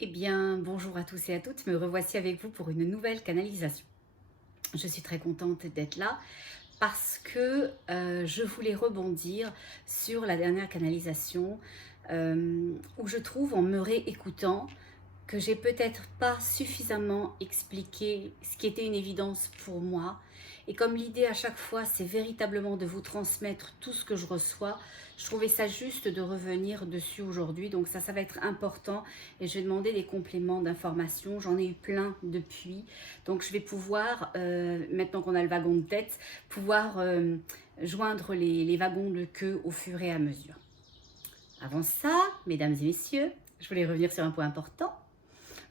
Eh bien, bonjour à tous et à toutes, me revoici avec vous pour une nouvelle canalisation. Je suis très contente d'être là parce que je voulais rebondir sur la dernière canalisation où je trouve en me réécoutant que j'ai peut-être pas suffisamment expliqué ce qui était une évidence pour moi. Et comme l'idée à chaque fois, c'est véritablement de vous transmettre tout ce que je reçois, je trouvais ça juste de revenir dessus aujourd'hui. Donc ça va être important et je vais demander des compléments d'informations. J'en ai eu plein depuis. Donc je vais pouvoir, maintenant qu'on a le wagon de tête, pouvoir joindre les wagons de queue au fur et à mesure. Avant ça, mesdames et messieurs, je voulais revenir sur un point important.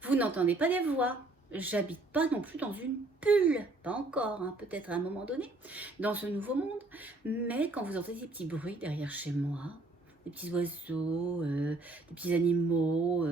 Vous n'entendez pas des voix. J'habite pas non plus dans une bulle, pas encore, hein, peut-être à un moment donné, dans ce nouveau monde. Mais quand vous entendez des petits bruits derrière chez moi, des petits oiseaux, des petits animaux,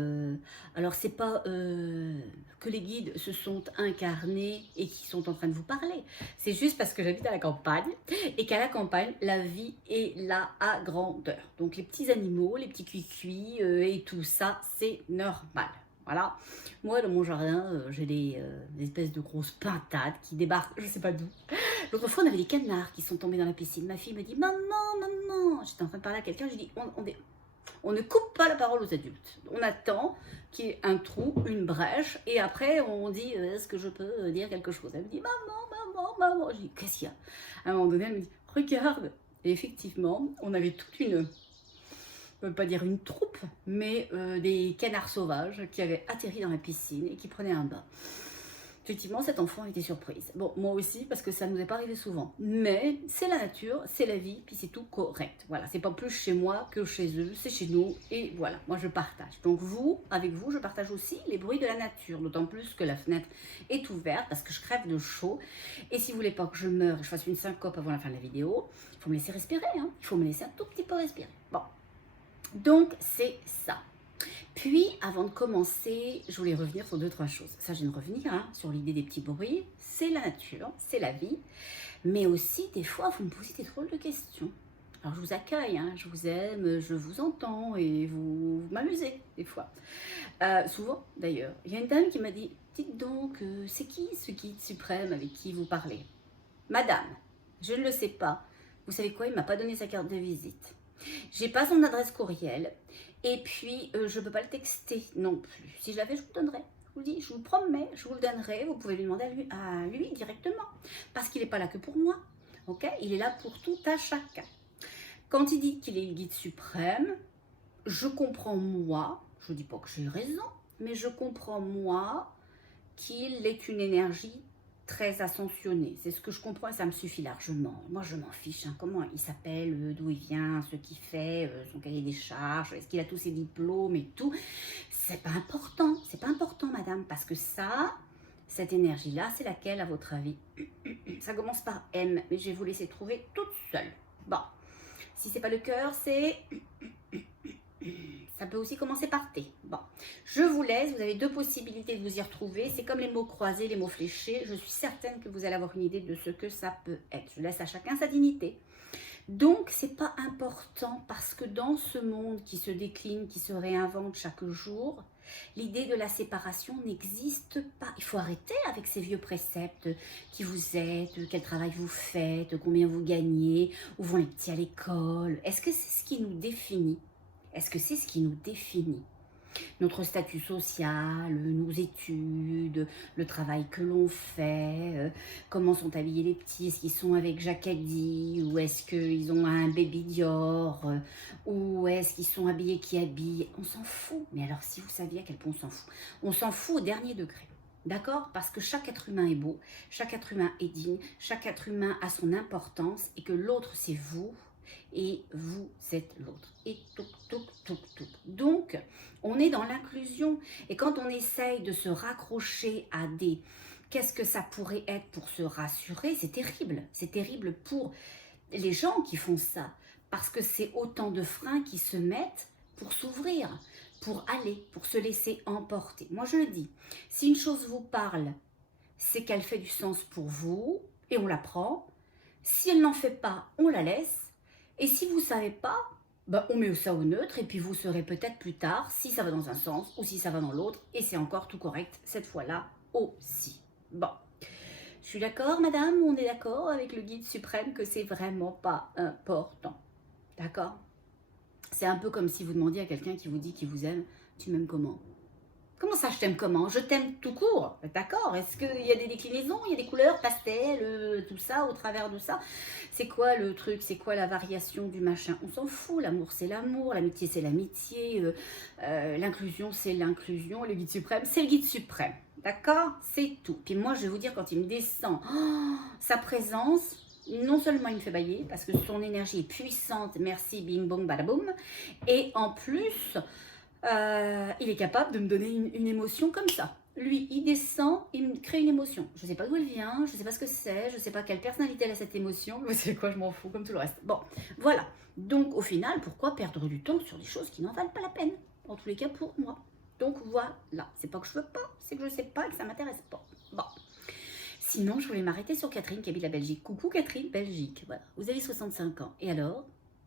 alors c'est pas que les guides se sont incarnés et qui sont en train de vous parler. C'est juste parce que j'habite à la campagne et qu'à la campagne, la vie est là à grandeur. Donc les petits animaux, les petits cuicuis et tout ça, c'est normal. Voilà. Moi, dans mon jardin, j'ai des espèces de grosses pintades qui débarquent, je sais pas d'où. L'autre fois, on avait des canards qui sont tombés dans la piscine. Ma fille me dit, maman, maman. J'étais en train de parler à quelqu'un, je dis, on ne coupe pas la parole aux adultes. On attend qu'il y ait un trou, une brèche, et après, on dit, est-ce que je peux dire quelque chose? Elle me dit, maman, maman, maman. Je dis, qu'est-ce qu'il y a? À un moment donné, elle me dit, regarde. Et effectivement, on avait toute une je ne veux pas dire une troupe, mais des canards sauvages qui avaient atterri dans la piscine et qui prenaient un bain. Effectivement, cet enfant était surprise. Bon, moi aussi, parce que ça ne nous est pas arrivé souvent. Mais c'est la nature, c'est la vie, puis c'est tout correct. Voilà, c'est pas plus chez moi que chez eux, c'est chez nous, et voilà, moi je partage. Donc vous, avec vous, je partage aussi les bruits de la nature, d'autant plus que la fenêtre est ouverte, parce que je crève de chaud. Et si vous voulez pas que je meure, je fasse une syncope avant la fin de la vidéo, il faut me laisser respirer, hein. Il faut me laisser un tout petit peu respirer. Bon, donc c'est ça. Puis, avant de commencer, je voulais revenir sur deux, trois choses. Ça, je viens de revenir hein, sur l'idée des petits bruits. C'est la nature, c'est la vie. Mais aussi, des fois, vous me posez des drôles de questions. Alors, je vous accueille, hein, je vous aime, je vous entends et vous m'amusez, des fois. Souvent, d'ailleurs. Il y a une dame qui m'a dit, dites donc, c'est qui ce guide suprême avec qui vous parlez? Madame, je ne le sais pas. Vous savez quoi, il ne m'a pas donné sa carte de visite. J'ai pas son adresse courriel. Et puis, je ne peux pas le texter non plus. Si je l'avais, je vous le donnerais. Je vous le dis, je vous le promets, je vous le donnerai. Vous pouvez lui demander à lui directement. Parce qu'il n'est pas là que pour moi. Ok? Il est là pour tout à chacun. Quand il dit qu'il est le guide suprême, je comprends moi, je ne dis pas que j'ai raison, mais je comprends moi qu'il est une énergie très ascensionné. C'est ce que je comprends et ça me suffit largement. Moi, je m'en fiche. Hein. Comment il s'appelle, d'où il vient, ce qu'il fait, son cahier des charges, est-ce qu'il a tous ses diplômes et tout. C'est pas important. C'est pas important, madame, parce que ça, cette énergie-là, c'est laquelle, à votre avis? Ça commence par M, mais je vais vous laisser trouver toute seule. Bon, si c'est pas le cœur, c'est... Ça peut aussi commencer par T. Bon, je vous laisse, vous avez deux possibilités de vous y retrouver. C'est comme les mots croisés, les mots fléchés. Je suis certaine que vous allez avoir une idée de ce que ça peut être. Je laisse à chacun sa dignité. Donc, c'est pas important parce que dans ce monde qui se décline, qui se réinvente chaque jour, l'idée de la séparation n'existe pas. Il faut arrêter avec ces vieux préceptes. Qui vous êtes, quel travail vous faites, combien vous gagnez, où vont les petits à l'école. Est-ce que c'est ce qui nous définit? Est-ce que c'est ce qui nous définit? Notre statut social, nos études, le travail que l'on fait, comment sont habillés les petits, est-ce qu'ils sont avec Jacadi, ou est-ce qu'ils ont un baby Dior, ou est-ce qu'ils sont habillés qui habillent? On s'en fout. Mais alors si vous saviez à quel point on s'en fout au dernier degré. D'accord? Parce que chaque être humain est beau, chaque être humain est digne, chaque être humain a son importance et que l'autre c'est vous et vous êtes l'autre. Et tout, tout, tout, tout. Donc, on est dans l'inclusion. Et quand on essaye de se raccrocher à des... Qu'est-ce que ça pourrait être pour se rassurer? C'est terrible. C'est terrible pour les gens qui font ça. Parce que c'est autant de freins qui se mettent pour s'ouvrir, pour aller, pour se laisser emporter. Moi, je le dis, si une chose vous parle, c'est qu'elle fait du sens pour vous, et on la prend. Si elle n'en fait pas, on la laisse. Et si vous ne savez pas, ben, on met ça au neutre et puis vous saurez peut-être plus tard si ça va dans un sens ou si ça va dans l'autre et c'est encore tout correct cette fois-là aussi. Bon, je suis d'accord madame, on est d'accord avec le guide suprême que c'est vraiment pas important, d'accord? C'est un peu comme si vous demandiez à quelqu'un qui vous dit qu'il vous aime, tu m'aimes comment? Comment ça, je t'aime comment? Je t'aime tout court, d'accord? Est-ce qu'il y a des déclinaisons, il y a des couleurs, pastel, tout ça, au travers de ça? C'est quoi le truc? C'est quoi la variation du machin? On s'en fout, l'amour c'est l'amour, l'amitié c'est l'amitié, l'inclusion c'est l'inclusion, le guide suprême c'est le guide suprême, d'accord? C'est tout. Puis moi je vais vous dire, quand il me descend sa présence, non seulement il me fait bailler, parce que son énergie est puissante, merci, bing bong badaboum, et en plus... il est capable de me donner une émotion comme ça. Lui, il descend, il me crée une émotion. Je ne sais pas d'où elle vient, je ne sais pas ce que c'est, je ne sais pas quelle personnalité elle a cette émotion, mais c'est quoi, je m'en fous, comme tout le reste. Bon, voilà. Donc, au final, pourquoi perdre du temps sur des choses qui n'en valent pas la peine? En tous les cas, pour moi. Donc, voilà. C'est pas que je veux pas, c'est que je ne sais pas et que ça m'intéresse pas. Bon. Sinon, je voulais m'arrêter sur Catherine qui habite la Belgique. Coucou Catherine, Belgique. Voilà. Vous avez 65 ans. Et alors?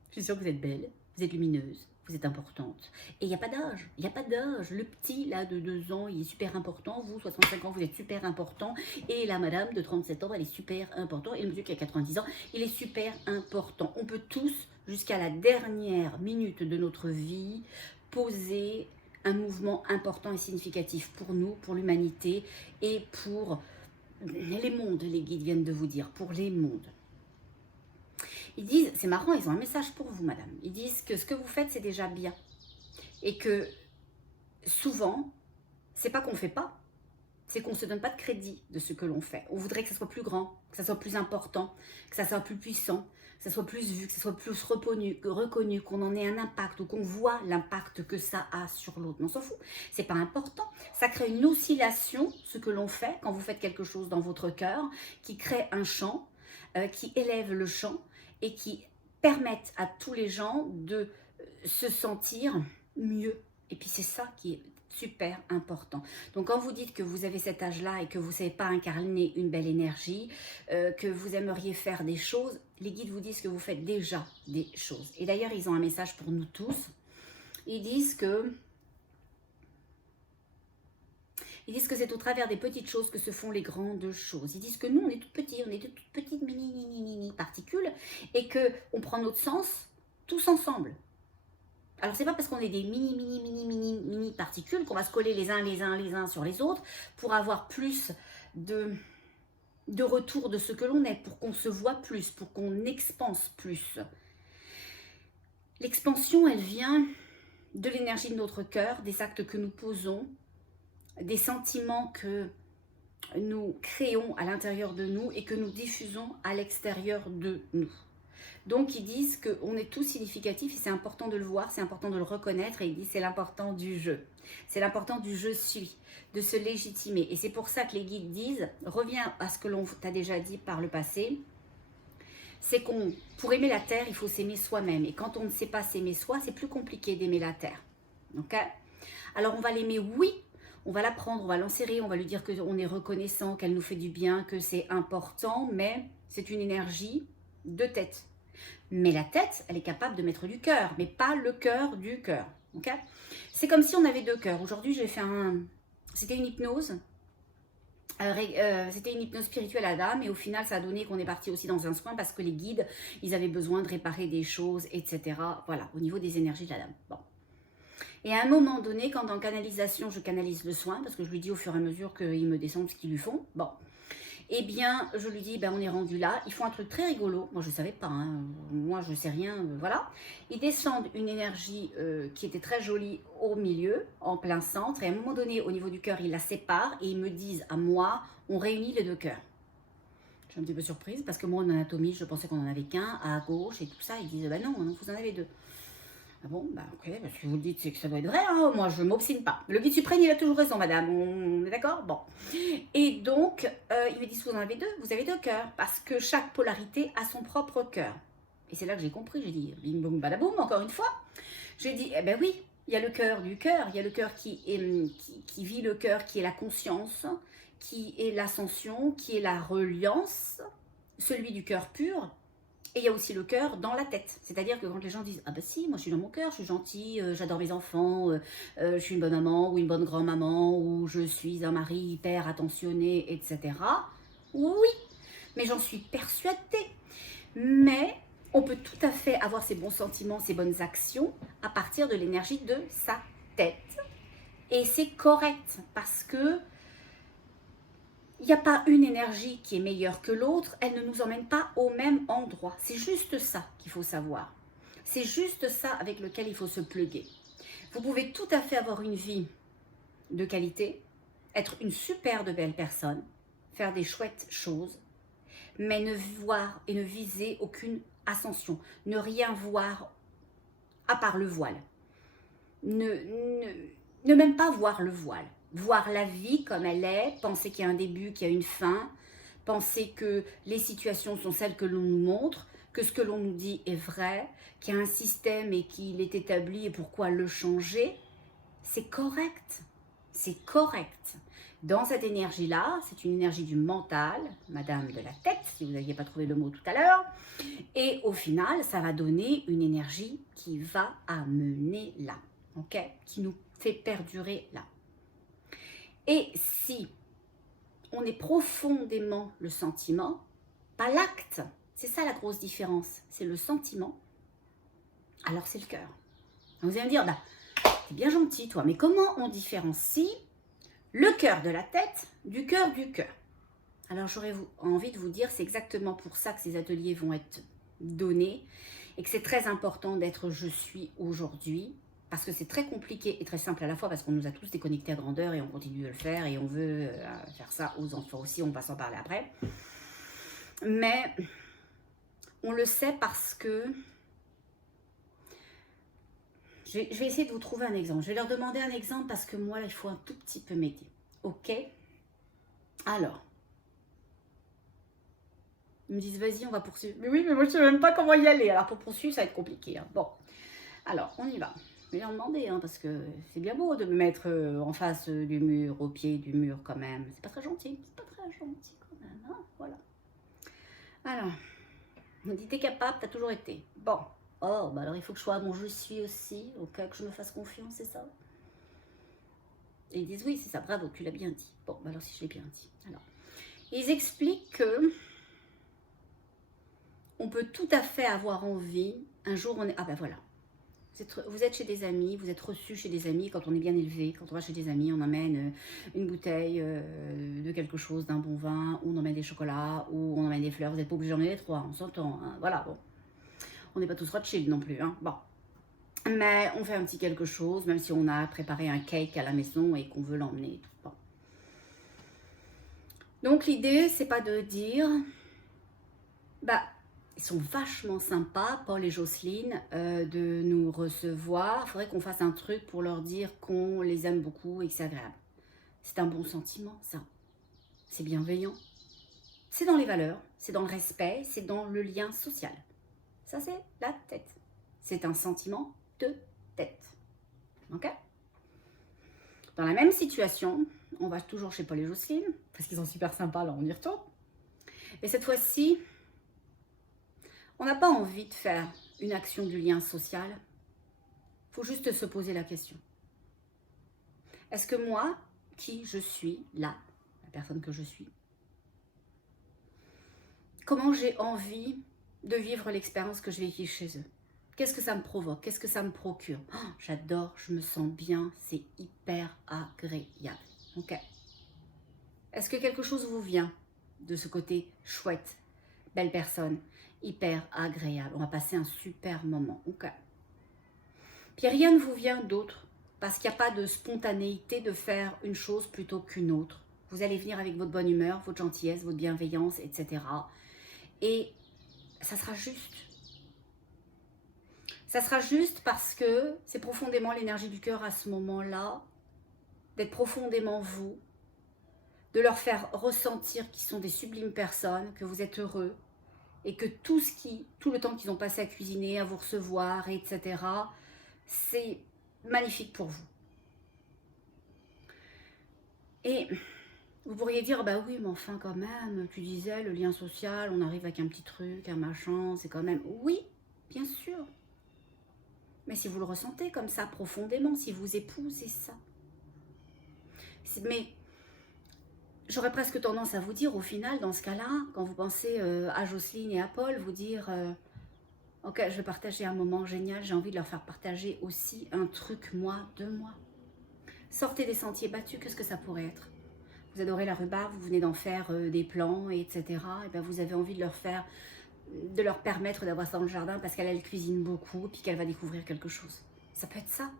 Je suis sûre que vous êtes belle, vous êtes lumineuse, vous êtes importante. Et il n'y a pas d'âge, il n'y a pas d'âge. Le petit, là, de 2 ans, il est super important. Vous, 65 ans, vous êtes super important. Et la madame de 37 ans, elle est super importante. Et le monsieur qui a 90 ans, il est super important. On peut tous, jusqu'à la dernière minute de notre vie, poser un mouvement important et significatif pour nous, pour l'humanité et pour les mondes, les guides viennent de vous dire, pour les mondes. Ils disent, c'est marrant, ils ont un message pour vous, madame. Ils disent que ce que vous faites, c'est déjà bien. Et que souvent, c'est pas qu'on ne fait pas, c'est qu'on ne se donne pas de crédit de ce que l'on fait. On voudrait que ça soit plus grand, que ça soit plus important, que ça soit plus puissant, que ça soit plus vu, que ça soit plus reconnu, qu'on en ait un impact ou qu'on voit l'impact que ça a sur l'autre. Mais on s'en fout, c'est pas important. Ça crée une oscillation, ce que l'on fait quand vous faites quelque chose dans votre cœur, qui crée un champ, qui élève le champ et qui permettent à tous les gens de se sentir mieux. Et puis c'est ça qui est super important. Donc quand vous dites que vous avez cet âge-là et que vous ne savez pas incarner une belle énergie, que vous aimeriez faire des choses, les guides vous disent que vous faites déjà des choses. Et d'ailleurs, ils ont un message pour nous tous. Ils disent que c'est au travers des petites choses que se font les grandes choses. Ils disent que nous, on est tout petits, on est de toutes petites mini particules et qu'on prend notre sens tous ensemble. Alors, c'est pas parce qu'on est des mini particules qu'on va se coller les uns sur les autres pour avoir plus de retour de ce que l'on est, pour qu'on se voit plus, pour qu'on expanse plus. L'expansion, elle vient de l'énergie de notre cœur, des actes que nous posons, des sentiments que nous créons à l'intérieur de nous et que nous diffusons à l'extérieur de nous. Donc ils disent qu'on est tous significatifs et c'est important de le voir, c'est important de le reconnaître, et ils disent c'est l'important du jeu. C'est l'important du je suis, de se légitimer. Et c'est pour ça que les guides disent, reviens à ce que l'on t'a déjà dit par le passé, c'est pour aimer la terre, il faut s'aimer soi-même. Et quand on ne sait pas s'aimer soi, c'est plus compliqué d'aimer la terre. Ok? Alors on va l'aimer, oui. On va la prendre, on va l'enserrer, on va lui dire qu'on est reconnaissant, qu'elle nous fait du bien, que c'est important, mais c'est une énergie de tête. Mais la tête, elle est capable de mettre du cœur, mais pas le cœur du cœur. Okay, c'est comme si on avait 2 cœurs. Aujourd'hui, j'ai fait c'était une hypnose. C'était une hypnose spirituelle à dame et au final, ça a donné qu'on est parti aussi dans un soin parce que les guides, ils avaient besoin de réparer des choses, etc. Voilà, au niveau des énergies de la dame. Bon. Et à un moment donné, quand en canalisation, je canalise le soin, parce que je lui dis au fur et à mesure qu'ils me descendent ce qu'ils lui font, bon, eh bien, je lui dis, ben, on est rendu là, ils font un truc très rigolo, moi je ne savais pas, hein. Moi je ne sais rien, voilà. Ils descendent une énergie qui était très jolie au milieu, en plein centre, et à un moment donné, au niveau du cœur, ils la séparent, et ils me disent à moi, on réunit les 2 cœurs. Je suis un petit peu surprise, parce que moi en anatomie, je pensais qu'on en avait qu'un, à gauche, et tout ça, ils disent, ben non, vous en avez 2. Ah bon, bah ok, parce que vous le dites, c'est que ça doit être vrai, hein. Moi je ne m'obstine pas. Le guide suprême, il a toujours raison, madame, on est d'accord? Bon. Et donc, il me dit, vous en avez 2, vous avez 2 cœurs, parce que chaque polarité a son propre cœur. Et c'est là que j'ai compris, j'ai dit, bing boum badaboum, encore une fois. J'ai dit, eh ben oui, il y a le cœur du cœur, il y a le cœur qui vit le cœur, qui est la conscience, qui est l'ascension, qui est la reliance, celui du cœur pur, Et il y a aussi le cœur dans la tête. C'est-à-dire que quand les gens disent « Ah bah si, moi je suis dans mon cœur, je suis gentille, j'adore mes enfants, je suis une bonne maman ou une bonne grand-maman, ou je suis un mari hyper attentionné, etc. » Oui, mais j'en suis persuadée. Mais on peut tout à fait avoir ses bons sentiments, ses bonnes actions à partir de l'énergie de sa tête. Et c'est correct parce que il n'y a pas une énergie qui est meilleure que l'autre, elle ne nous emmène pas au même endroit. C'est juste ça qu'il faut savoir. C'est juste ça avec lequel il faut se pluguer. Vous pouvez tout à fait avoir une vie de qualité, être une super de belle personne, faire des chouettes choses, mais ne voir et ne viser aucune ascension, ne rien voir à part le voile. Ne même pas voir le voile. Voir la vie comme elle est, penser qu'il y a un début, qu'il y a une fin, penser que les situations sont celles que l'on nous montre, que ce que l'on nous dit est vrai, qu'il y a un système et qu'il est établi et pourquoi le changer, c'est correct. C'est correct. Dans cette énergie-là, c'est une énergie du mental, madame de la tête, si vous n'aviez pas trouvé le mot tout à l'heure, et au final, ça va donner une énergie qui va amener là, ok, qui nous fait perdurer là. Et si on est profondément le sentiment, pas l'acte, c'est ça la grosse différence, c'est le sentiment, alors c'est le cœur. Vous allez me dire, bah, t'es bien gentil toi, mais comment on différencie le cœur de la tête du cœur du cœur? Alors j'aurais envie de vous dire, c'est exactement pour ça que ces ateliers vont être donnés et que c'est très important d'être je suis aujourd'hui, parce que c'est très compliqué et très simple à la fois parce qu'on nous a tous déconnectés à grandeur et on continue de le faire et on veut faire ça aux enfants aussi, on va s'en parler après. Mais on le sait parce que je vais essayer de vous trouver un exemple. Je vais leur demander un exemple parce que moi, là, il faut un tout petit peu m'aider. Ok? Alors, ils me disent, vas-y, on va poursuivre. Mais oui, mais moi, je ne sais même pas comment y aller. Alors, pour poursuivre, ça va être compliqué. Hein. Bon, alors, on y va. Je vais leur demander, hein, parce que c'est bien beau de me mettre en face du mur, au pied du mur quand même. C'est pas très gentil. C'est pas très gentil quand même. Hein, voilà. Alors, on dit, t'es capable, t'as toujours été. Bon. Oh, bah alors il faut que je sois à mon je suis aussi, au cas que je me fasse confiance, c'est ça? Et ils disent, oui, c'est ça, bravo, tu l'as bien dit. Bon, bah alors si je l'ai bien dit. Alors, ils expliquent que on peut tout à fait avoir envie, un jour on est, ah ben voilà, vous êtes chez des amis, vous êtes reçu chez des amis, quand on est bien élevé, quand on va chez des amis, on emmène une bouteille de quelque chose, d'un bon vin, ou on emmène des chocolats, ou on emmène des fleurs, vous n'êtes pas obligé d'emmener les trois, on s'entend, hein, voilà, bon. On n'est pas tous Rothschild non plus, hein, bon. Mais on fait un petit quelque chose, même si on a préparé un cake à la maison et qu'on veut l'emmener. Bon. Donc l'idée, c'est pas de dire, bah, ils sont vachement sympas, Paul et Jocelyne, de nous recevoir. Il faudrait qu'on fasse un truc pour leur dire qu'on les aime beaucoup et que c'est agréable. C'est un bon sentiment, ça. C'est bienveillant. C'est dans les valeurs, c'est dans le respect, c'est dans le lien social. Ça, c'est la tête. C'est un sentiment de tête. Ok? Dans la même situation, on va toujours chez Paul et Jocelyne, parce qu'ils sont super sympas, là on y retourne. Et cette fois-ci, on n'a pas envie de faire une action du lien social. Il faut juste se poser la question. Est-ce que moi, qui je suis, là, la personne que je suis, comment j'ai envie de vivre l'expérience que je vais vivre chez eux? Qu'est-ce que ça me provoque? Qu'est-ce que ça me procure? Oh, j'adore, je me sens bien, c'est hyper agréable. Ok. Est-ce que quelque chose vous vient de ce côté chouette, belle personne, hyper agréable? On va passer un super moment. Ok. Puis rien ne vous vient d'autre, parce qu'il n'y a pas de spontanéité de faire une chose plutôt qu'une autre. Vous allez venir avec votre bonne humeur, votre gentillesse, votre bienveillance, etc. Et ça sera juste. Ça sera juste parce que c'est profondément l'énergie du cœur à ce moment-là, d'être profondément vous, de leur faire ressentir qu'ils sont des sublimes personnes, que vous êtes heureux, et que tout le temps qu'ils ont passé à cuisiner, à vous recevoir, etc., c'est magnifique pour vous. Et Vous pourriez dire, bah oui, mais enfin quand même, tu disais, le lien social, on arrive avec un petit truc, un machin, c'est quand même... Oui, bien sûr. Mais si vous le ressentez comme ça profondément, si vous épousez ça. Mais j'aurais presque tendance à vous dire, au final, dans ce cas-là, quand vous pensez à Jocelyne et à Paul, vous dire, ok, je vais partager un moment génial, j'ai envie de leur faire partager aussi un truc, moi, de moi. Sortez des sentiers battus, qu'est-ce que ça pourrait être? Vous adorez la rhubarbe, vous venez d'en faire des plants, etc. Et bien vous avez envie de leur faire, de leur permettre d'avoir ça dans le jardin parce qu'elle elle cuisine beaucoup, puis qu'elle va découvrir quelque chose. Ça peut être ça.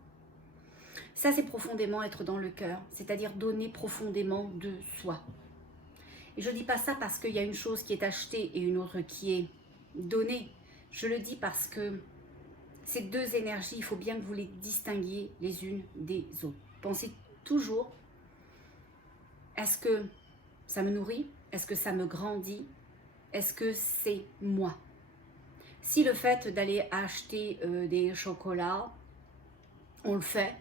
Ça, c'est profondément être dans le cœur, c'est-à-dire donner profondément de soi. Et je ne dis pas ça parce qu'il y a une chose qui est achetée et une autre qui est donnée. Je le dis parce que ces deux énergies, il faut bien que vous les distinguiez les unes des autres. Pensez toujours, est-ce que ça me nourrit? Est-ce que ça me grandit? Est-ce que c'est moi? Si le fait d'aller acheter des chocolats, on le fait,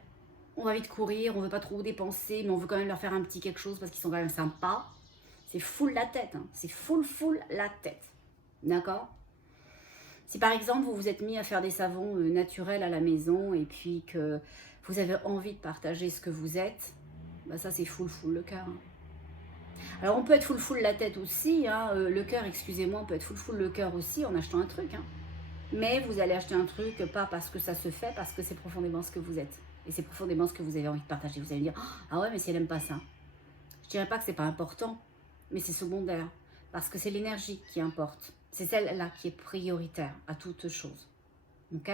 on va vite courir, on ne veut pas trop dépenser, mais on veut quand même leur faire un petit quelque chose parce qu'ils sont quand même sympas, c'est full la tête, hein. C'est full la tête. D'accord? Si par exemple vous vous êtes mis à faire des savons naturels à la maison et puis que vous avez envie de partager ce que vous êtes, bah ça c'est full le cœur. Hein. Alors on peut être full la tête aussi, hein, le cœur, excusez-moi, on peut être full le cœur aussi en achetant un truc. Hein. Mais vous allez acheter un truc, pas parce que ça se fait, parce que c'est profondément ce que vous êtes. Et c'est profondément ce que vous avez envie de partager. Vous allez me dire, ah ouais, mais si elle n'aime pas ça. Je dirais pas que c'est pas important, mais c'est secondaire. Parce que c'est l'énergie qui importe. C'est celle-là qui est prioritaire à toute chose. Ok?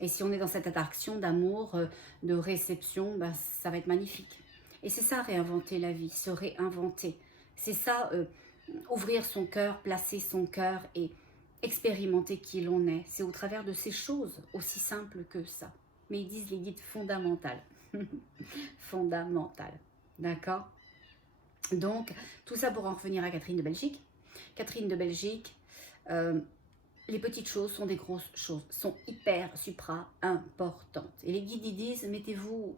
Et si on est dans cette attraction d'amour, de réception, bah, ça va être magnifique. Et c'est ça, réinventer la vie, se réinventer. C'est ça, ouvrir son cœur, placer son cœur et expérimenter qui l'on est. C'est au travers de ces choses, aussi simples que ça. Mais ils disent les guides fondamentales. Fondamentales. D'accord? Donc, tout ça pour en revenir à Catherine de Belgique. Catherine de Belgique, les petites choses sont des grosses choses, sont hyper, supra importantes. Et les guides ils disent, mettez-vous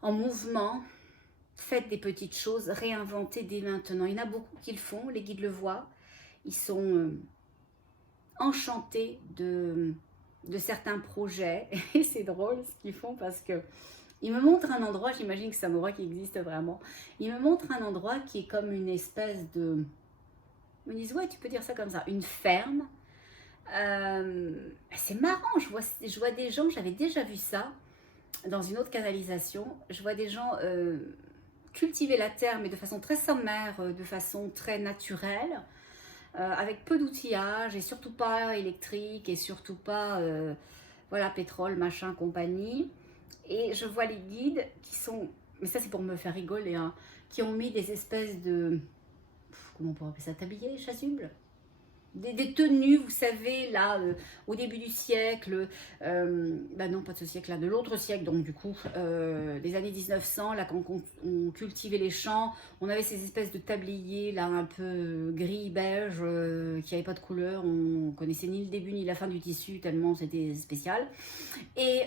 en mouvement, faites des petites choses, réinventez dès maintenant. Il y en a beaucoup qui le font, les guides le voient. Ils sont enchantés de certains projets. Et c'est drôle ce qu'ils font parce que ils me montrent un endroit, j'imagine que c'est un endroit qui existe vraiment. Ils me montrent un endroit qui est comme une espèce de... Ils me disent, ouais, tu peux dire ça comme ça, une ferme. C'est marrant, je vois des gens, j'avais déjà vu ça dans une autre canalisation. Je vois des gens cultiver la terre, mais de façon très sommaire, de façon très naturelle, avec peu d'outillage et surtout pas électrique et surtout pas voilà, pétrole, machin, compagnie. Et je vois les guides qui sont, mais ça c'est pour me faire rigoler, hein, qui ont mis des espèces de, comment on pourrait appeler ça, tabliers, chasubles, des tenues, vous savez, là, au début du siècle, bah non, pas de ce siècle-là, de l'autre siècle, donc du coup, des années 1900, là, quand on cultivait les champs, on avait ces espèces de tabliers, là, un peu gris, beige, qui n'avaient pas de couleur, on connaissait ni le début ni la fin du tissu, tellement c'était spécial, et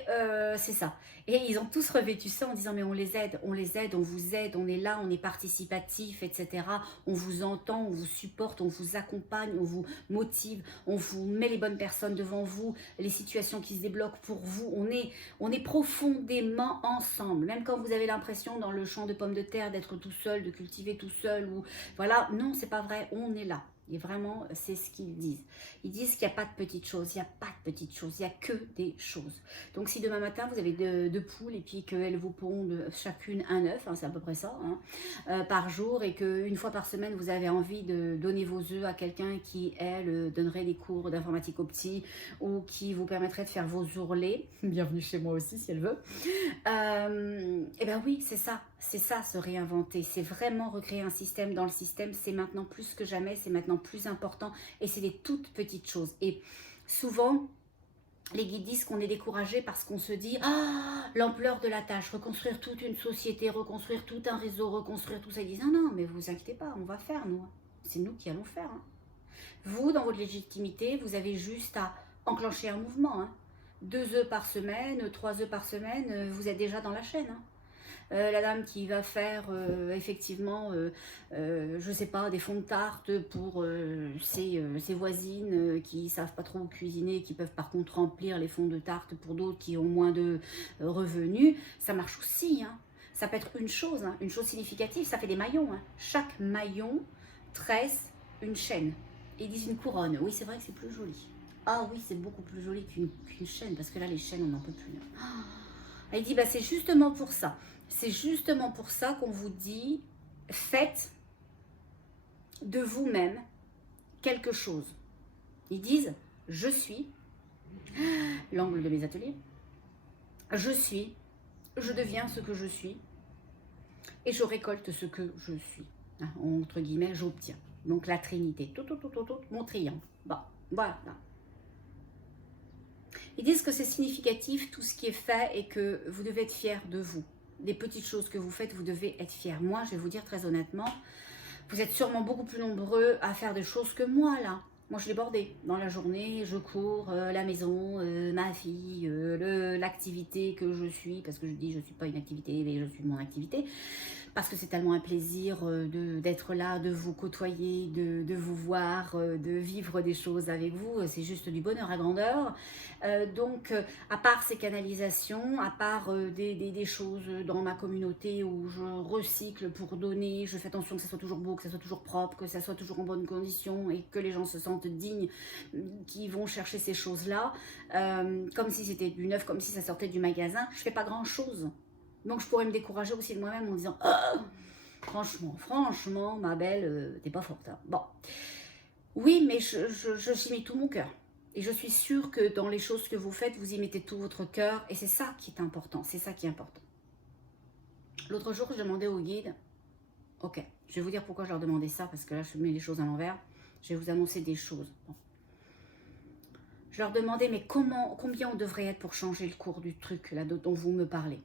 c'est ça. Et ils ont tous revêtu ça en disant, mais on les aide, on vous aide, on est là, on est participatif, etc. On vous entend, on vous supporte, on vous accompagne, on vous motive, on vous met les bonnes personnes devant vous, les situations qui se débloquent pour vous. On est profondément ensemble. Même quand vous avez l'impression dans le champ de pommes de terre d'être tout seul, de cultiver tout seul, ou voilà, non, c'est pas vrai, on est là. Et vraiment, c'est ce qu'ils disent. Ils disent qu'il n'y a pas de petites choses, il n'y a pas de petites choses, il n'y a que des choses. Donc si demain matin, vous avez deux poules et puis qu'elles vous pondent chacune un œuf, hein, c'est à peu près ça, hein, par jour, et qu'une fois par semaine, vous avez envie de donner vos œufs à quelqu'un qui, elle, donnerait des cours d'informatique au petit ou qui vous permettrait de faire vos ourlets, bienvenue chez moi aussi si elle veut, et ben oui, c'est ça se réinventer, c'est vraiment recréer un système dans le système, c'est maintenant plus que jamais, c'est maintenant plus important et c'est des toutes petites choses. Et souvent, les guides disent qu'on est découragé parce qu'on se dit « Ah, l'ampleur de la tâche, reconstruire toute une société, reconstruire tout un réseau, reconstruire tout ça. » Ils disent « Non, non, mais vous inquiétez pas, on va faire, nous. C'est nous qui allons faire. Hein. Vous, dans votre légitimité, vous avez juste à enclencher un mouvement. Hein. 2 œufs par semaine, 3 œufs par semaine, vous êtes déjà dans la chaîne. Hein. la dame qui va faire effectivement, je sais pas, des fonds de tarte pour ses voisines qui savent pas trop cuisiner, qui peuvent par contre remplir les fonds de tarte pour d'autres qui ont moins de revenus, ça marche aussi, hein. Ça peut être hein, une chose significative, ça fait des maillons, hein. Chaque maillon tresse une chaîne. Ils disent une couronne, oui c'est vrai que c'est plus joli. Ah oui, c'est beaucoup plus joli qu'une chaîne, parce que là les chaînes on n'en peut plus. Il dit, bah, c'est justement pour ça. C'est justement pour ça qu'on vous dit, faites de vous-même quelque chose. Ils disent, je suis, l'angle de mes ateliers, je suis, je deviens ce que je suis, et je récolte ce que je suis. Hein, entre guillemets, j'obtiens. Donc la Trinité, mon triangle. Bon, voilà. Ils disent que c'est significatif tout ce qui est fait et que vous devez être fiers de vous. Les petites choses que vous faites, vous devez être fiers. Moi, je vais vous dire très honnêtement, vous êtes sûrement beaucoup plus nombreux à faire des choses que moi, là. Moi, je suis débordée. Dans la journée, je cours la maison, ma fille, l'activité que je suis, parce que je dis je ne suis pas une activité, mais je suis mon activité. Parce que c'est tellement un plaisir d'être là, de vous côtoyer, de vous voir, de vivre des choses avec vous. C'est juste du bonheur à grandeur. Donc, à part ces canalisations, à part des choses dans ma communauté où je recycle pour donner, je fais attention que ça soit toujours beau, que ça soit toujours propre, que ça soit toujours en bonne condition et que les gens se sentent dignes, qui vont chercher ces choses-là, comme si c'était du neuf, comme si ça sortait du magasin. Je fais pas grand-chose. Donc je pourrais me décourager aussi de moi-même en disant oh, franchement, ma belle, t'es pas forte. Hein. Bon. Oui, mais j'y mets tout mon cœur. Et je suis sûre que dans les choses que vous faites, vous y mettez tout votre cœur. Et c'est ça qui est important. C'est ça qui est important. L'autre jour, je demandais au guide. Ok, je vais vous dire pourquoi je leur demandais ça. Parce que là, je mets les choses à l'envers. Je vais vous annoncer des choses. Bon. Je leur demandais, mais combien on devrait être pour changer le cours du truc là dont vous me parlez?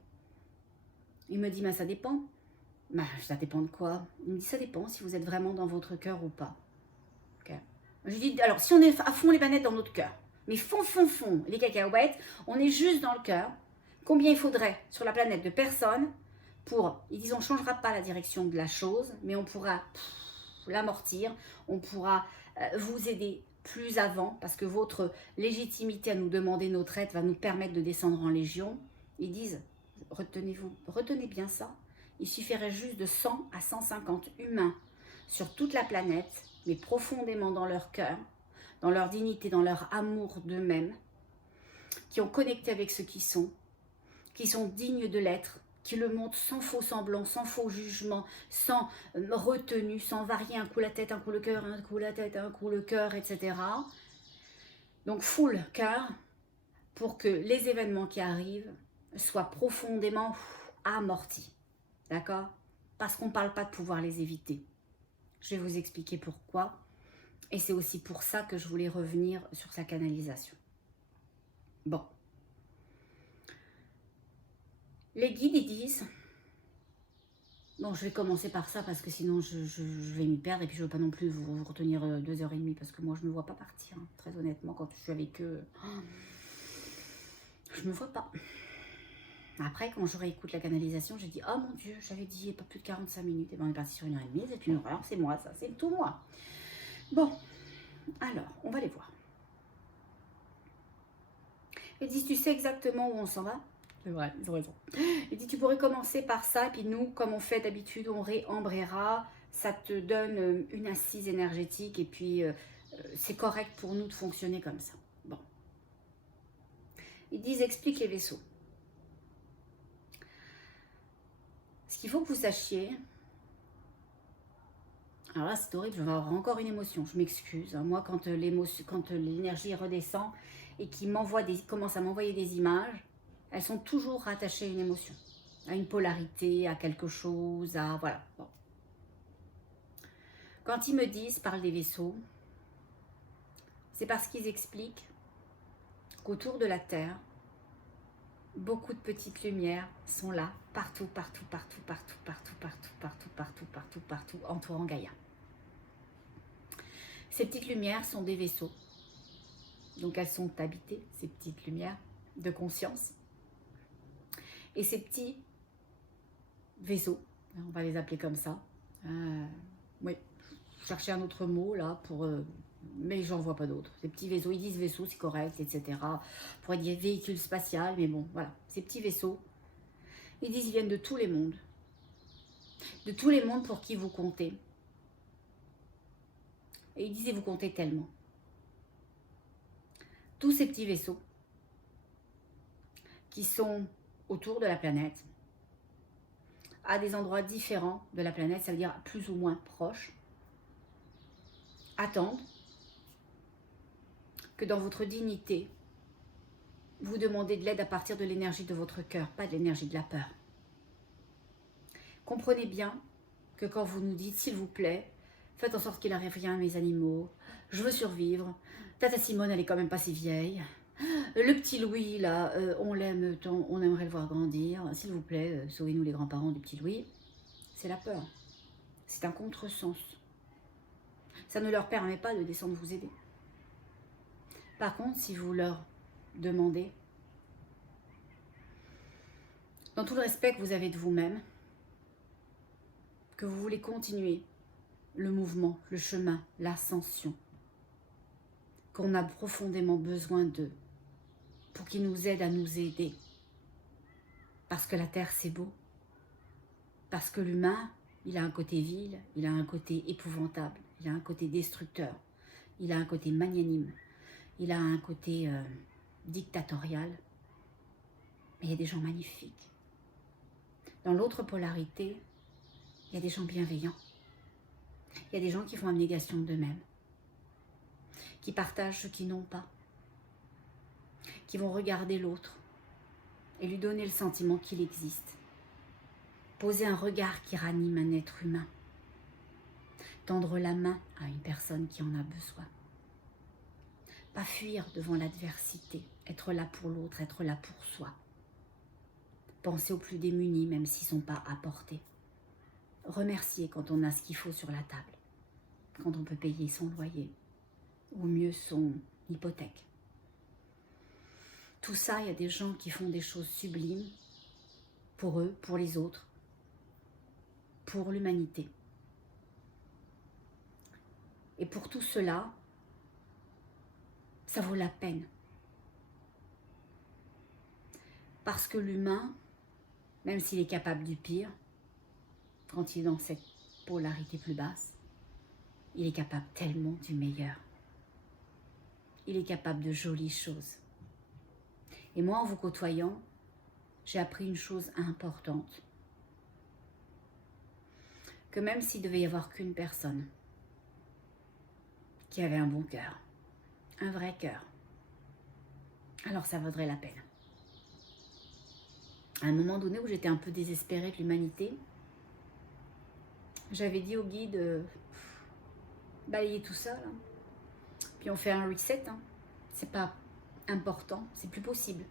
Il me dit, mais ça dépend. Bah, ça dépend de quoi? Il me dit, ça dépend si vous êtes vraiment dans votre cœur ou pas. Okay. Je lui dis, alors si on est à fond les manettes dans notre cœur, mais fond, les cacahuètes, on est juste dans le cœur, combien il faudrait sur la planète de personnes pour, ils disent, on ne changera pas la direction de la chose, mais on pourra l'amortir, on pourra vous aider plus avant, parce que votre légitimité à nous demander notre aide va nous permettre de descendre en légion. Ils disent, retenez bien ça, il suffirait juste de 100 à 150 humains sur toute la planète, mais profondément dans leur cœur, dans leur dignité, dans leur amour d'eux-mêmes, qui ont connecté avec ce qui sont dignes de l'être, qui le montrent sans faux semblant, sans faux jugement, sans retenue, sans varier un coup la tête, un coup le cœur, un coup la tête, un coup le cœur, etc. Donc full cœur pour que les événements qui arrivent soient profondément amortis. D'accord? Parce qu'on ne parle pas de pouvoir les éviter. Je vais vous expliquer pourquoi. Et c'est aussi pour ça que je voulais revenir sur sa canalisation. Bon. Les guides, ils disent... Bon, je vais commencer par ça parce que sinon je vais m'y perdre. Et puis je ne veux pas non plus vous retenir 2h30 parce que moi je ne me vois pas partir. Hein. Très honnêtement, quand je suis avec eux, je ne me vois pas. Après, quand je réécoute la canalisation, j'ai dit « Oh mon Dieu, j'avais dit pas plus de 45 minutes. » Et bien on est parti sur 1h30, c'est une horreur, c'est moi ça, c'est tout moi. Bon, alors, on va les voir. Ils disent « Tu sais exactement où on s'en va ?» C'est vrai, ils ont raison. Ils disent « Tu pourrais commencer par ça, puis nous, comme on fait d'habitude, on réembrayera. Ça te donne une assise énergétique, et puis c'est correct pour nous de fonctionner comme ça. » Bon. Ils disent « Explique les vaisseaux. » Ce qu'il faut que vous sachiez, alors là c'est horrible, je vais avoir encore une émotion, je m'excuse. Hein. Moi quand l'énergie redescend et qu'il commence à m'envoyer des images, elles sont toujours rattachées à une émotion, à une polarité, à quelque chose, à voilà. Bon. Quand ils me disent, parle des vaisseaux, c'est parce qu'ils expliquent qu'autour de la Terre, beaucoup de petites lumières sont là, partout, entourant Gaïa. Ces petites lumières sont des vaisseaux. Donc elles sont habitées, ces petites lumières de conscience. Et ces petits vaisseaux, on va les appeler comme ça. Oui, je cherchais un autre mot là pour... mais j'en vois pas d'autres. Ces petits vaisseaux, ils disent vaisseaux, c'est correct, etc. Pour dire véhicule spatial, mais bon, voilà. Ces petits vaisseaux, ils disent ils viennent de tous les mondes. De tous les mondes pour qui vous comptez. Et ils disaient vous comptez tellement. Tous ces petits vaisseaux qui sont autour de la planète, à des endroits différents de la planète, ça veut dire plus ou moins proches, attendent que dans votre dignité, vous demandez de l'aide à partir de l'énergie de votre cœur, pas de l'énergie de la peur. Comprenez bien que quand vous nous dites, s'il vous plaît, faites en sorte qu'il n'arrive rien à mes animaux, je veux survivre, Tata Simone, elle est quand même pas si vieille, le petit Louis, là, on l'aime tant, on aimerait le voir grandir, s'il vous plaît, sauvez-nous les grands-parents du petit Louis, c'est la peur. C'est un contresens. Ça ne leur permet pas de descendre vous aider. Par contre, si vous leur demandez, dans tout le respect que vous avez de vous-même, que vous voulez continuer le mouvement, le chemin, l'ascension, qu'on a profondément besoin d'eux, pour qu'ils nous aident à nous aider. Parce que la Terre, c'est beau. Parce que l'humain, il a un côté vil, il a un côté épouvantable, il a un côté destructeur, il a un côté magnanime, il a un côté dictatorial. Mais il y a des gens magnifiques. Dans l'autre polarité, il y a des gens bienveillants. Il y a des gens qui font abnégation d'eux-mêmes, qui partagent ce qu'ils n'ont pas, qui vont regarder l'autre et lui donner le sentiment qu'il existe. Poser un regard qui ranime un être humain. Tendre la main à une personne qui en a besoin. Pas fuir devant l'adversité, être là pour l'autre, être là pour soi. Penser aux plus démunis même s'ils ne sont pas à portée. Remercier quand on a ce qu'il faut sur la table, quand on peut payer son loyer, ou mieux son hypothèque. Tout ça, il y a des gens qui font des choses sublimes pour eux, pour les autres, pour l'humanité. Et pour tout cela, ça vaut la peine. Parce que l'humain, même s'il est capable du pire, quand il est dans cette polarité plus basse, il est capable tellement du meilleur. Il est capable de jolies choses. Et moi, en vous côtoyant, j'ai appris une chose importante. Que même s'il devait y avoir qu'une personne qui avait un bon cœur, un vrai cœur, alors ça vaudrait la peine. À un moment donné où j'étais un peu désespérée de l'humanité, j'avais dit au guide, balayez tout ça, là. Puis on fait un reset, hein. C'est pas important, c'est plus possible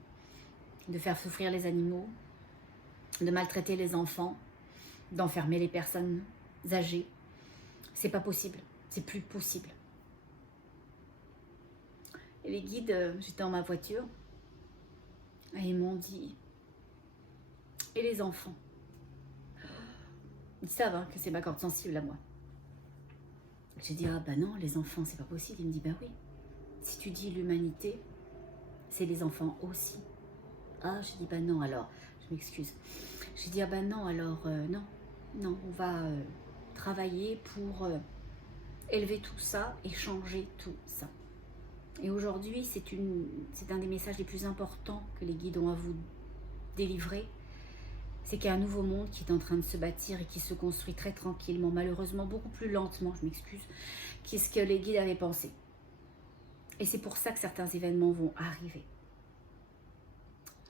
de faire souffrir les animaux, de maltraiter les enfants, d'enfermer les personnes âgées. C'est pas possible, c'est plus possible. Et les guides, j'étais dans ma voiture, et ils m'ont dit, et les enfants? Ils savent hein, que c'est ma corde sensible à moi. J'ai dit, ah bah non, les enfants, c'est pas possible. Il me dit, bah oui, si tu dis l'humanité, c'est les enfants aussi. Ah, j'ai dit, bah non, alors, je m'excuse. J'ai dit, ah bah non, alors, non, on va travailler pour élever tout ça et changer tout ça. Et aujourd'hui, c'est un des messages les plus importants que les guides ont à vous délivrer. C'est qu'il y a un nouveau monde qui est en train de se bâtir et qui se construit très tranquillement, malheureusement beaucoup plus lentement, je m'excuse, qu'est-ce que les guides avaient pensé. Et c'est pour ça que certains événements vont arriver.